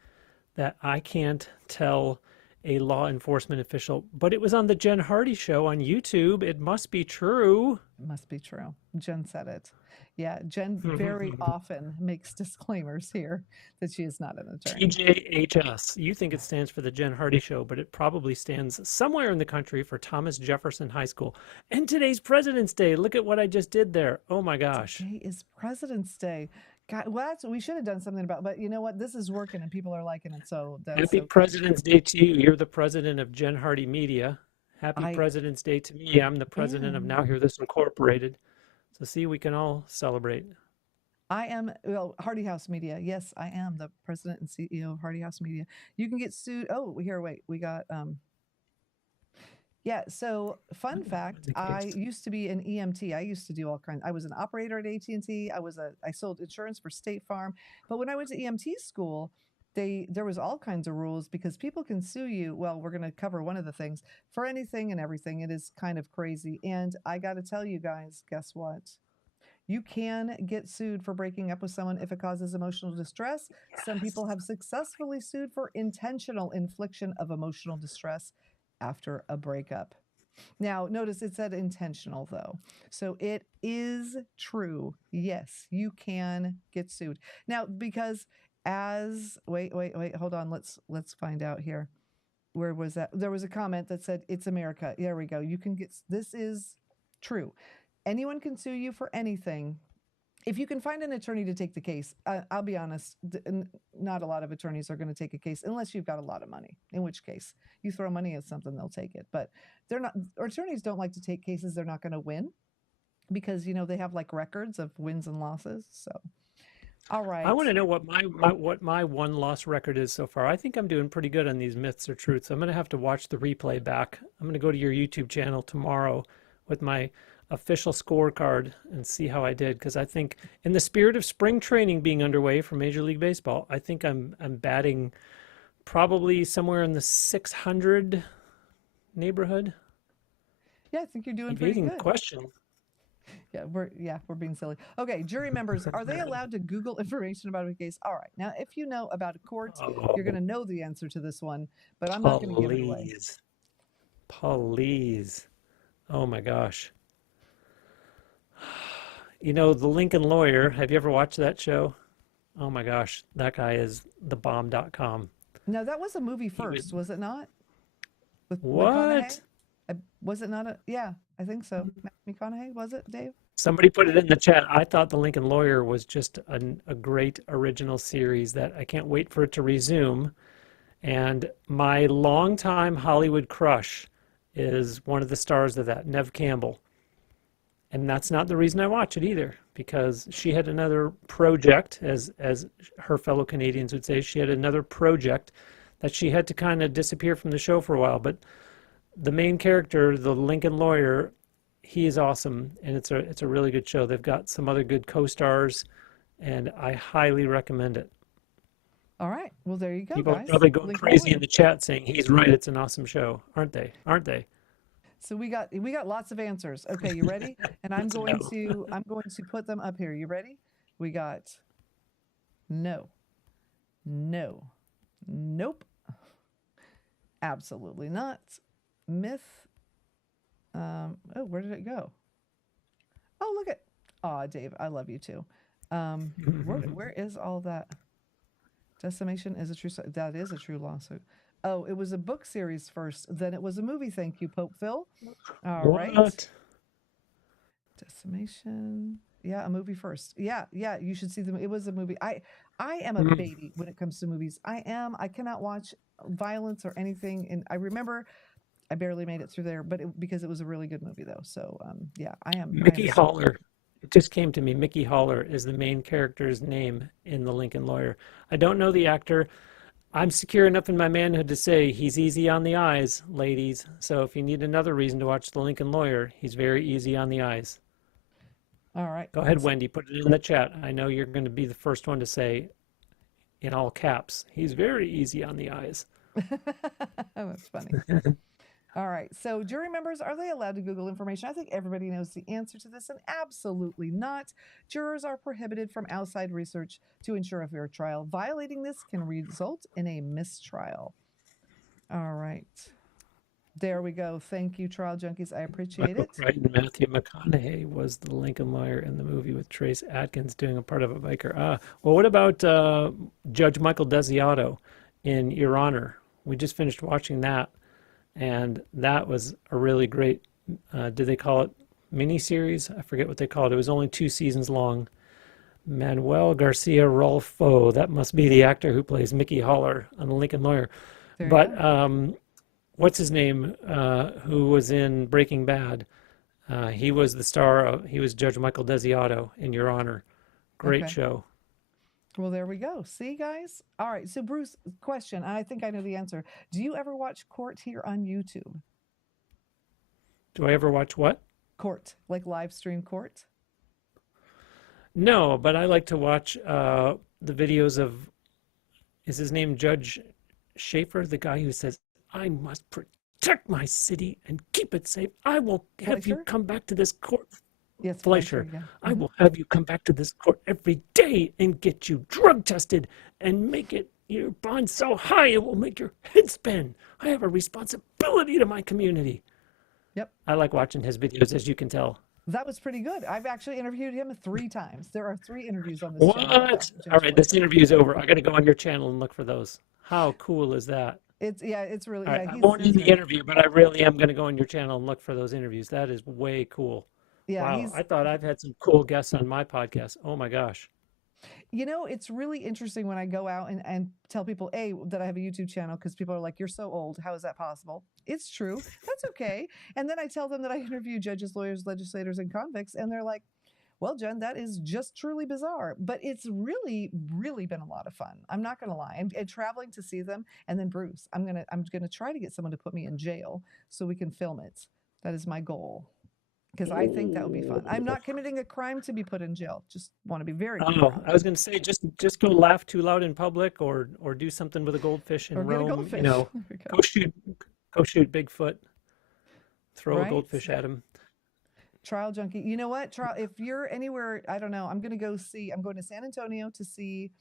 that I can't tell a law enforcement official, but it was on the Jen Hardy show on YouTube. It must be true. It must be true. Jen said it. Yeah, Jen very often makes disclaimers here that she is not an attorney. TJHS. You think it stands for the Jen Hardy show, but it probably stands somewhere in the country for Thomas Jefferson High School. And today's President's Day. Look at what I just did there. Oh my gosh. Today is President's Day. God, well, we should have done something about it, but you know what? This is working and people are liking it. So that's Happy President's Day to you. You're the president of Jen Hardy Media. Happy President's Day to me. I'm the president of Now Hear This Incorporated. So see, we can all celebrate. I am, Hardy House Media. Yes, I am the president and CEO of Hardy House Media. You can get sued. Oh, here, wait. We got, Yeah. So, fun fact: The I case. used to be an EMT. I used to do all kinds. I was an operator at AT&T. I sold insurance for State Farm. But when I went to EMT school, there was all kinds of rules because people can sue you. Well, we're going to cover one of the things for anything and everything. It is kind of crazy. And I got to tell you guys, guess what? You can get sued for breaking up with someone if it causes emotional distress. Some people have successfully sued for intentional infliction of emotional distress after a breakup. Now, notice it said intentional though. So it is true. Yes, you can get sued. Now, because as wait, hold on. Let's find out here. Where was that? There was a comment that said it's America. There we go. You can get this is true. Anyone can sue you for anything if you can find an attorney to take the case. I'll be honest, not a lot of attorneys are going to take a case unless you've got a lot of money, in which case you throw money at something, they'll take it. But they're not, attorneys don't like to take cases they're not going to win because, they have like records of wins and losses. So, all I right. want to know what my one loss record is so far. I think I'm doing pretty good on these myths or truths. I'm going to have to watch the replay back. I'm going to go to your YouTube channel tomorrow with my official scorecard and see how I did, because I think in the spirit of spring training being underway for Major League Baseball, I think I'm batting probably somewhere in the 600 neighborhood. Yeah, I think you're doing pretty Evading the good. question. We're being silly. Okay, jury members, are they allowed to Google information about a case? All right. Now, if you know about a court, you're going to Oh, know the answer to this one, but I'm not going to give it away. please. Please. Oh my gosh. The Lincoln Lawyer, have you ever watched that show? Oh my gosh, that guy is thebomb.com. No, that was a movie He was, first, was it not? With McConaughey? what? Was it not a? Yeah, I think so. McConaughey, was it, Dave? Somebody put it in the chat. I thought The Lincoln Lawyer was just a great original series that I can't wait for it to resume. And my longtime Hollywood crush is one of the stars of that, Nev Campbell. And that's not the reason I watch it either, because she had another project, as her fellow Canadians would say, she had another project that she had to kind of disappear from the show for a while. But the main character, the Lincoln Lawyer, he is awesome, and it's a really good show. They've got some other good co-stars, and I highly recommend it. All right. Well, there you go, People are guys. probably going Lincoln crazy in Lawyer. the chat saying he's right. It's an awesome show, aren't they? Aren't they? So we got lots of answers. Okay, you ready? And I'm It's a going no. to I'm going to put them up here. You ready? We got no, no, nope, absolutely not, myth. Oh, where did it go? Oh, look at. Aw, Dave, I love you too. Where is all that? Decimation is a true. That is a true lawsuit. Oh, it was a book series first, then it was a movie. Thank you, Pope Phil. All right. What? Decimation. Yeah, a movie first. Yeah, you should see it was a movie. I am a Mm. baby when it comes to movies. I am. I cannot watch violence or anything. And I remember I barely made it through there, but because it was a really good movie though. So yeah, I am Mickey Haller. It just came to me. Mickey Haller is the main character's name in The Lincoln Lawyer. I don't know the actor. I'm secure enough in my manhood to say he's easy on the eyes, ladies. So if you need another reason to watch The Lincoln Lawyer, he's very easy on the eyes. All right. Go ahead, Wendy, put it in the chat. I know you're going to be the first one to say, in all caps, he's very easy on the eyes. That's funny. All right. So, jury members, are they allowed to Google information? I think everybody knows the answer to this, and absolutely not. Jurors are prohibited from outside research to ensure a fair trial. Violating this can result in a mistrial. All right. There we go. Thank you, Trial Junkies. I appreciate it. Right, and Matthew McConaughey was the Lincoln Lawyer in the movie with Trace Adkins doing a part of a biker. Well, what about Judge Michael Desiato in Your Honor? We just finished watching that, and that was a really great, did they call it miniseries? I forget what they called it. It was only 2 seasons long. Manuel Garcia Rolfo, that must be the actor who plays Mickey Haller on the Lincoln Lawyer. There you But go. what's his name, who was in Breaking Bad? He was the star of, he was Judge Michael Desiato in Your Honor. Great Okay. show. Well, there we go. See, guys? All right. So, Bruce, question. I think I know the answer. Do you ever watch Court here on YouTube? Do I ever watch what? Court, like live stream court. No, but I like to watch the videos of, is his name Judge Schaefer, the guy who says, I must protect my city and keep it safe. I will have you Fleischer? come back to this court. Yes, Fleischer. Fleischer, Yeah. I will have you come back to this court every day and get you drug tested and make it your bond so high it will make your head spin. I have a responsibility to my community. Yep. I like watching his videos, as you can tell. That was pretty good. I've actually interviewed him 3 times. There are 3 interviews on this channel What? about All Judge right, this Fleischer. interview is over. I got to go on your channel and look for those. How cool is that? It's really All right, yeah. I He's won't he's end the great. interview, but I really am going to go on your channel and look for those interviews. That is way cool. Yeah, Wow, I thought I've had some cool guests on my podcast. Oh my gosh. it's really interesting when I go out and tell people, A, that I have a YouTube channel because people are like, you're so old. How is that possible? It's true. That's okay. And then I tell them that I interview judges, lawyers, legislators, and convicts, and they're like, well, Jen, that is just truly bizarre. But it's really, really been a lot of fun. I'm not gonna lie. And traveling to see them, and then Bruce, I'm gonna try to get someone to put me in jail so we can film it. That is my goal. Because I think that would be fun. I'm not committing a crime to be put in jail. Just want to be very clear Oh, on I that. was going to say just go laugh too loud in public or do something with a goldfish in Or get a Rome, goldfish. There we go. go shoot go shoot Bigfoot, throw a Right? goldfish at him. Trial junkie. You know what? If you're anywhere, I don't know. I'm going to San Antonio to see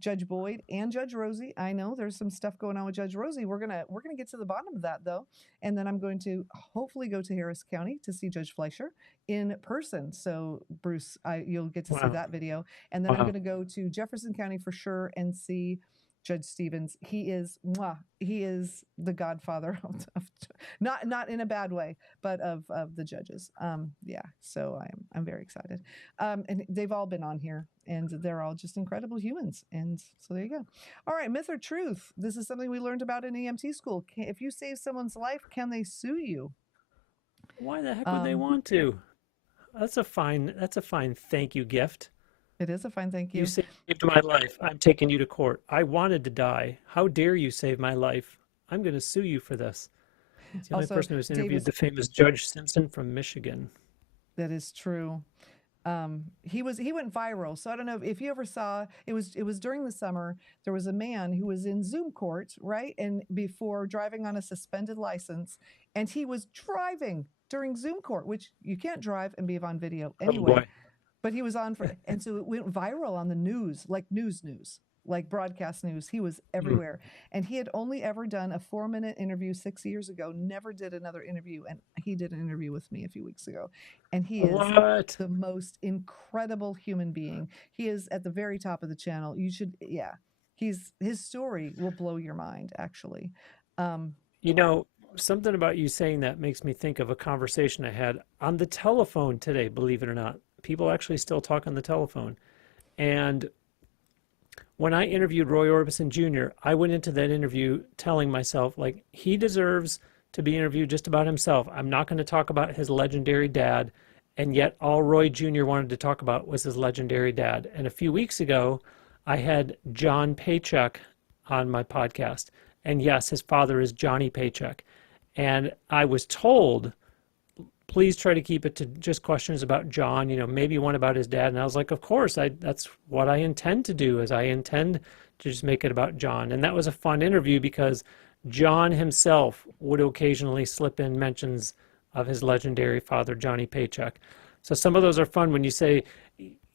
Judge Boyd and Judge Rosie. I know there's some stuff going on with Judge Rosie. We're gonna get to the bottom of that though, and then I'm going to hopefully go to Harris County to see Judge Fleischer in person. So Bruce, you'll get to see Wow. that video, and then I'm Wow. going to go to Jefferson County for sure and see Judge Stevens. He is mwah, he is the godfather of not in a bad way, but of the judges. Yeah, so I'm very excited. And they've all been on here, and they're all just incredible humans. And so there you go. All right, myth or truth? This is something we learned about in EMT school. If you save someone's life, can they sue you? Why the heck would they Um, want to? That's a fine thank you gift. it is a fine thank You you. saved my life. I'm taking you to court. I wanted to die. How dare you save my life? I'm going to sue you for this. It's the only Also, person who's interviewed Davis, the famous Judge Simpson from Michigan. that is true. He went viral. So I don't know if you ever saw it was during the summer. There was a man who was in Zoom court, right? And before driving on a suspended license, and he was driving during Zoom court, which you can't drive and be on video Oh anyway. boy. But he was on for, and so it went viral on the news, like news, like broadcast news. He was Hmm. everywhere. And he had only ever done a 4-minute interview 6 years ago, never did another interview. And he did an interview with me a few weeks ago. And he is What? the most incredible human being. He is at the very top of the channel. You should, yeah. His story will blow your mind, actually. Um, You know, something about you saying that makes me think of a conversation I had on the telephone today, believe it or not. People actually still talk on the telephone. And when I interviewed Roy Orbison Jr., I went into that interview telling myself, like, he deserves to be interviewed just about himself. I'm not going to talk about his legendary dad. And yet, all Roy Jr. wanted to talk about was his legendary dad. And a few weeks ago, I had John Paycheck on my podcast. And yes, his father is Johnny Paycheck. And I was told, please try to keep it to just questions about John, maybe one about his dad. And I was like, of course, that's what I intend to do, is I intend to just make it about John. And that was a fun interview because John himself would occasionally slip in mentions of his legendary father, Johnny Paycheck. So some of those are fun when you say,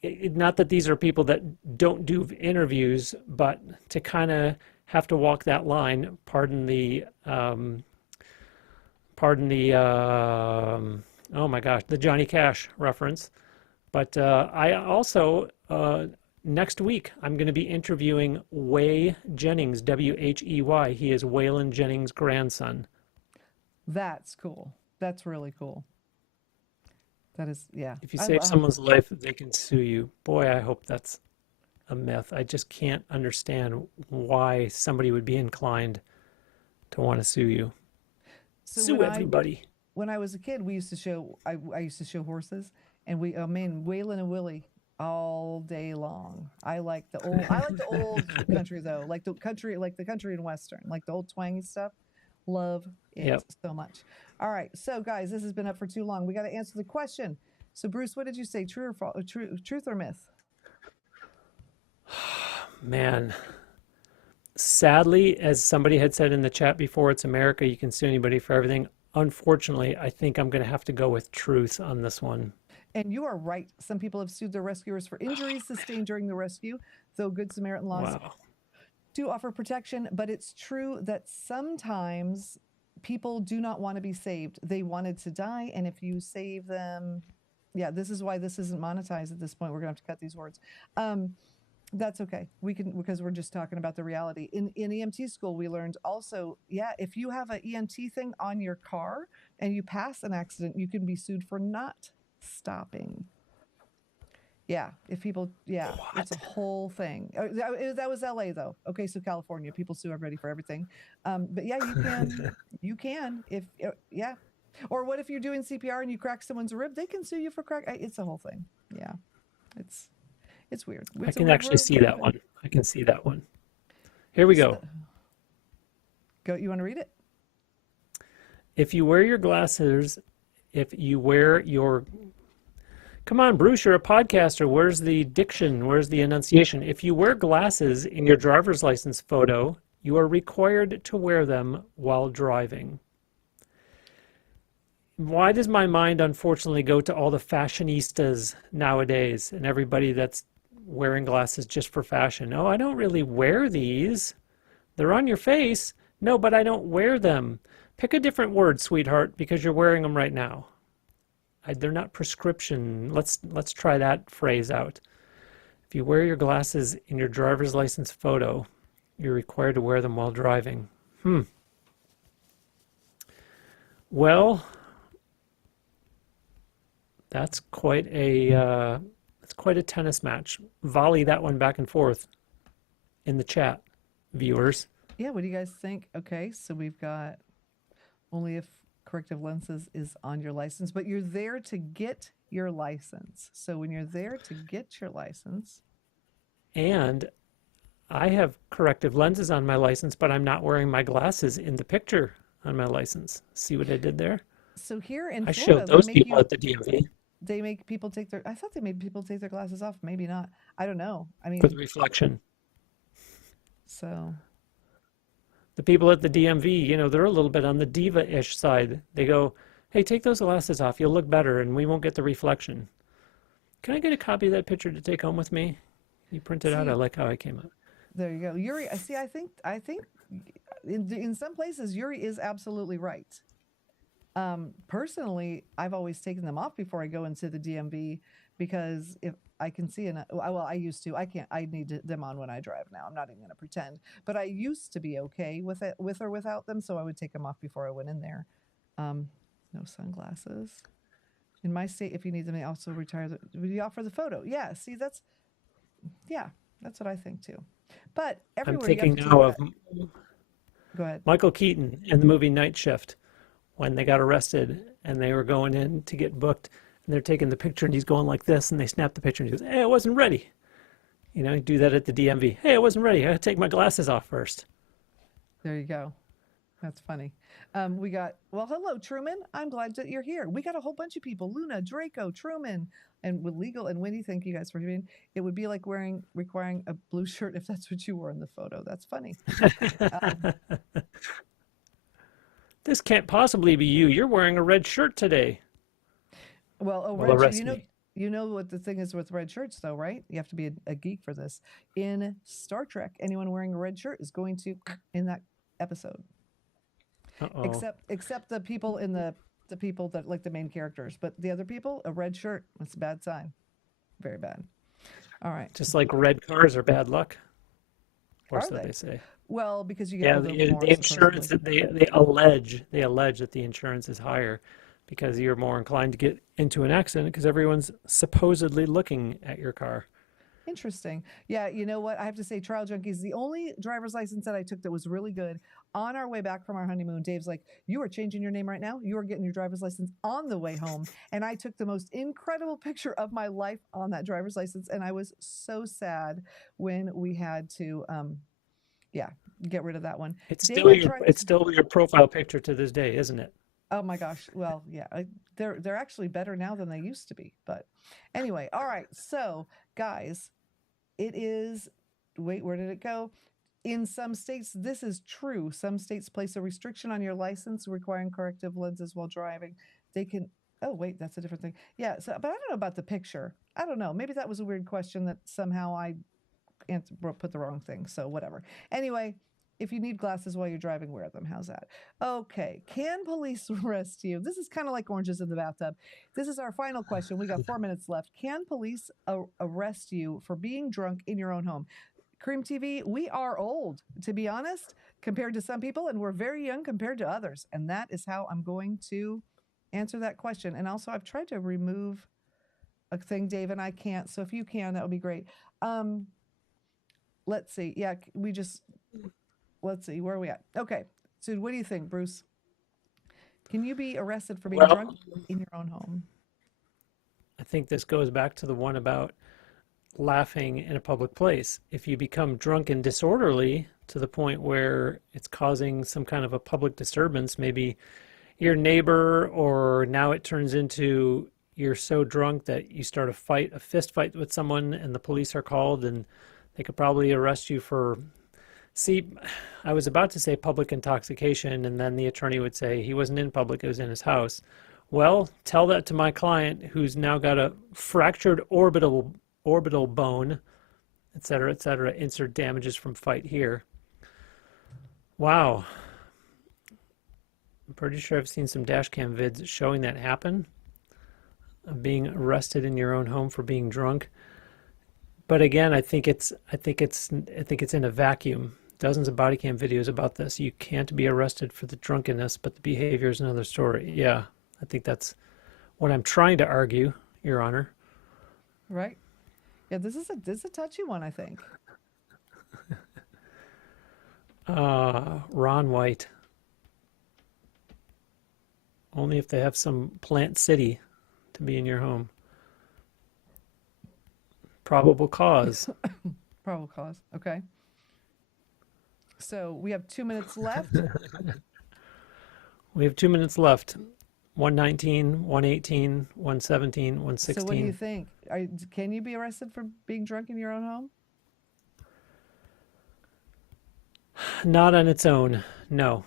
not that these are people that don't do interviews, but to kind of have to walk that line, oh my gosh, the Johnny Cash reference. But I also, next week, I'm going to be interviewing Way Jennings, Whey. He is Waylon Jennings' grandson. that's cool. That's really cool. That is, yeah. If you save someone's life, they can sue you. Boy, I hope that's a myth. I just can't understand why somebody would be inclined to want to sue you. So Sue everybody. when I was a kid, we used to show. I used to show horses, and Waylon and Willie all day long. I like the old country though, like the country and western, like the old twangy stuff. Love it Yep. so much. All right. So, guys, this has been up for too long. We got to answer the question. So, Bruce, what did you say? True or false? Truth or myth? Man, sadly, as somebody had said in the chat before, it's America. You can sue anybody for everything. Unfortunately, I think I'm going to have to go with truth on this one. And you are right. Some people have sued their rescuers for injuries sustained during the rescue, though Good Samaritan laws Wow. do offer protection. But it's true that sometimes people do not want to be saved. They wanted to die. And if you save them, yeah, this is why this isn't monetized at this point. We're going to have to cut these words. That's okay. We can, because we're just talking about the reality. In EMT school, we learned also, yeah, if you have an EMT thing on your car and you pass an accident, you can be sued for not stopping. Yeah, if people, yeah, it's a whole thing. That was LA though. Okay, so California, people sue everybody for everything. But yeah, you can if, yeah. Or what if you're doing CPR and you crack someone's rib? They can sue you for crack. It's a whole thing. Yeah, it's weird. I can actually see that one. I can see that one. Here we go. Go. You want to read it? If you wear your glasses, if you wear your... Come on, Bruce, you're a podcaster. Where's the diction? Where's the enunciation? If you wear glasses in your driver's license photo, you are required to wear them while driving. Why does my mind unfortunately go to all the fashionistas nowadays and everybody that's wearing glasses just for fashion? Oh, I don't really wear these. They're on your face. No, but I don't wear them. Pick a different word, sweetheart, because you're wearing them right now. They're not prescription. Let's try that phrase out. If you wear your glasses in your driver's license photo, you're required to wear them while driving. Well, that's quite a tennis match. Volley that one back and forth in the chat, viewers. Yeah, what do you guys think? Okay, so we've got only if corrective lenses is on your license, but you're there to get your license. So when you're there to get your license. And I have corrective lenses on my license, but I'm not wearing my glasses in the picture on my license. See what I did there? So here in I Florida, showed those people at the DMV. They make people take I thought they made people take their glasses off. Maybe not. I don't know. I mean, for the reflection. So the people at the DMV, they're a little bit on the diva-ish side. They go, hey, take those glasses off. You'll look better and we won't get the reflection. Can I get a copy of that picture to take home with me? You print it out. I like how I came out. There you go. Yuri, see, I think in some places, Yuri is absolutely right. Personally, I've always taken them off before I go into the DMV because if I can see, well, I used to, I need them on when I drive now. I'm not even going to pretend, but I used to be okay with it, with or without them. So I would take them off before I went in there. No sunglasses. In my state, if you need them, they also retire. Would you offer the photo? Yeah. See, that's what I think too. But everywhere I'm thinking now of go ahead. Michael Keaton in the movie Night Shift when they got arrested and they were going in to get booked and they're taking the picture and he's going like this and they snap the picture and he goes, hey, I wasn't ready. Do that at the DMV. Hey, I wasn't ready. I had to take my glasses off first. There you go. That's funny. We got, well, hello, Truman. I'm glad that you're here. We got a whole bunch of people. Luna, Draco, Truman, and with Legal and Winnie, thank you guys for being. It would be like requiring a blue shirt if that's what you wore in the photo. That's funny. This can't possibly be you. You're wearing a red shirt today. Well, red shirt, you know what the thing is with red shirts, though, right? You have to be a geek for this. In Star Trek, anyone wearing a red shirt is going to in that episode. Uh-oh. Except the people in the people that like the main characters, but the other people, a red shirt, that's a bad sign. Very bad. All right. Just like red cars are bad luck. Or so they say. Well, because you get the insurance that they allege that the insurance is higher because you're more inclined to get into an accident because everyone's supposedly looking at your car. Interesting. Yeah, you know what? I have to say, Trial Junkies, the only driver's license that I took that was really good. On our way back from our honeymoon, Dave's like, you are changing your name right now. You are getting your driver's license on the way home. And I took the most incredible picture of my life on that driver's license. And I was so sad when we had to Yeah, get rid of that one. It's still David your tried. it's still your profile picture to this day, isn't it? Oh my gosh. Well, yeah, they're actually better now than they used to be. But anyway, all right. So, guys, it is. Wait, where did it go? In some states, this is true. Some states place a restriction on your license requiring corrective lenses while driving. They can. Oh, wait, that's a different thing. Yeah. So, but I don't know about the picture. I don't know. Maybe that was a weird question that somehow I put the wrong thing. So whatever. Anyway, if you need glasses while you're driving, wear them. How's that? Okay. Can police arrest you? This is kind of like oranges in the bathtub. This is our final question. We got 4 minutes left. Can police arrest you for being drunk in your own home? Cream TV, we are old, to be honest, compared to some people, and we're very young compared to others. And that is how I'm going to answer that question. And also, I've tried to remove a thing, Dave, and I can't. So if you can, that would be great. Let's see. Yeah, let's see. Where are we at? Okay. So what do you think, Bruce? Can you be arrested for being drunk Well, in your own home? I think this goes back to the one about laughing in a public place. If you become drunk and disorderly to the point where it's causing some kind of a public disturbance, maybe your neighbor, or now it turns into you're so drunk that you start a fist fight with someone, and the police are called, and they could probably arrest you for, see, I was about to say public intoxication, and then the attorney would say he wasn't in public, it was in his house. Well, tell that to my client who's now got a fractured orbital bone, etc., etc. Insert damages from fight here. Wow. I'm pretty sure I've seen some dash cam vids showing that happen, of being arrested in your own home for being drunk. But again, I think it's in a vacuum. Dozens of body cam videos about this. You can't be arrested for the drunkenness, but the behavior is another story. Yeah, I think that's what I'm trying to argue, Your Honor. Right. Yeah, this is a touchy one, I think. Ron White. Only if they have some plant city to be in your home. Probable cause. Probable cause. Okay. So we have 2 minutes left. We have 2 minutes left. 119, 118, 117, So what do you 116. think? Can you be arrested for being drunk in your own home? Not on its own. No.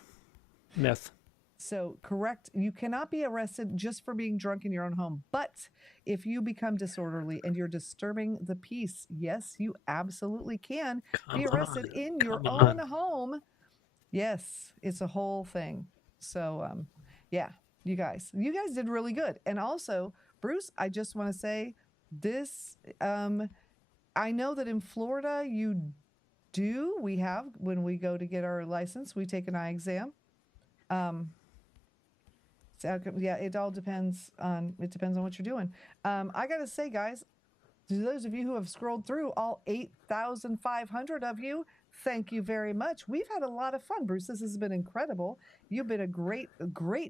Myth. So, correct. You cannot be arrested just for being drunk in your own home. But if you become disorderly and you're disturbing the peace, yes, you absolutely can be Come arrested on. in your Come own on. home. Yes, it's a whole thing. So, yeah, you guys did really good. And also, Bruce, I just want to say this. I know that in Florida, we have, when we go to get our license, we take an eye exam. So, yeah, it depends on what you're doing. I gotta say, guys, to those of you who have scrolled through, all 8,500 of you, thank you very much. We've had a lot of fun, Bruce. This has been incredible. You've been a great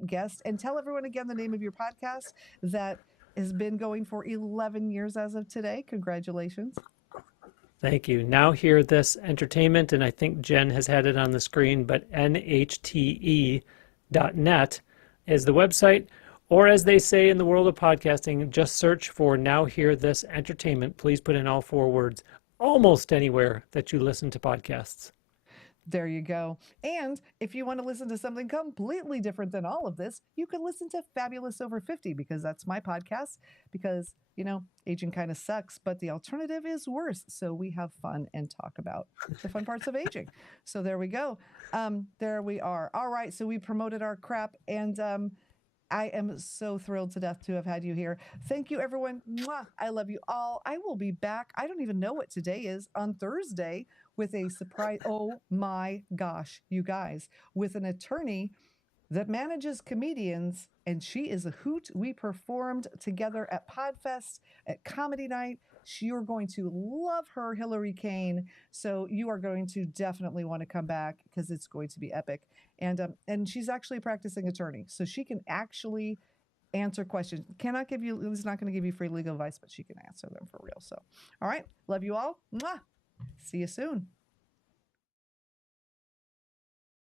guest. And tell everyone again the name of your podcast that has been going for 11 years as of today. Congratulations. Thank you. Now hear this entertainment, and I think Jen has had it on the screen, but nhte.net is the website, or as they say in the world of podcasting, just search for Now Hear This Entertainment. Please put in all 4 words almost anywhere that you listen to podcasts. There you go. And if you want to listen to something completely different than all of this, you can listen to Fabulous Over 50, because that's my podcast. Because, aging kind of sucks, but the alternative is worse. So we have fun and talk about the fun parts of aging. So there we go. There we are. All right. So we promoted our crap, and I am so thrilled to death to have had you here. Thank you, everyone. Mwah. I love you all. I will be back. I don't even know what today is, on Thursday, with a surprise. Oh my gosh, you guys, with an attorney that manages comedians, and she is a hoot. We performed together at Podfest at Comedy Night. You're going to love her, Hillary Kane. So you are going to definitely want to come back, because it's going to be epic. And she's actually a practicing attorney, so she can actually answer questions. Cannot give you, is not going to give you free legal advice, but she can answer them for real. So, all right, love you all. Mwah. See you soon.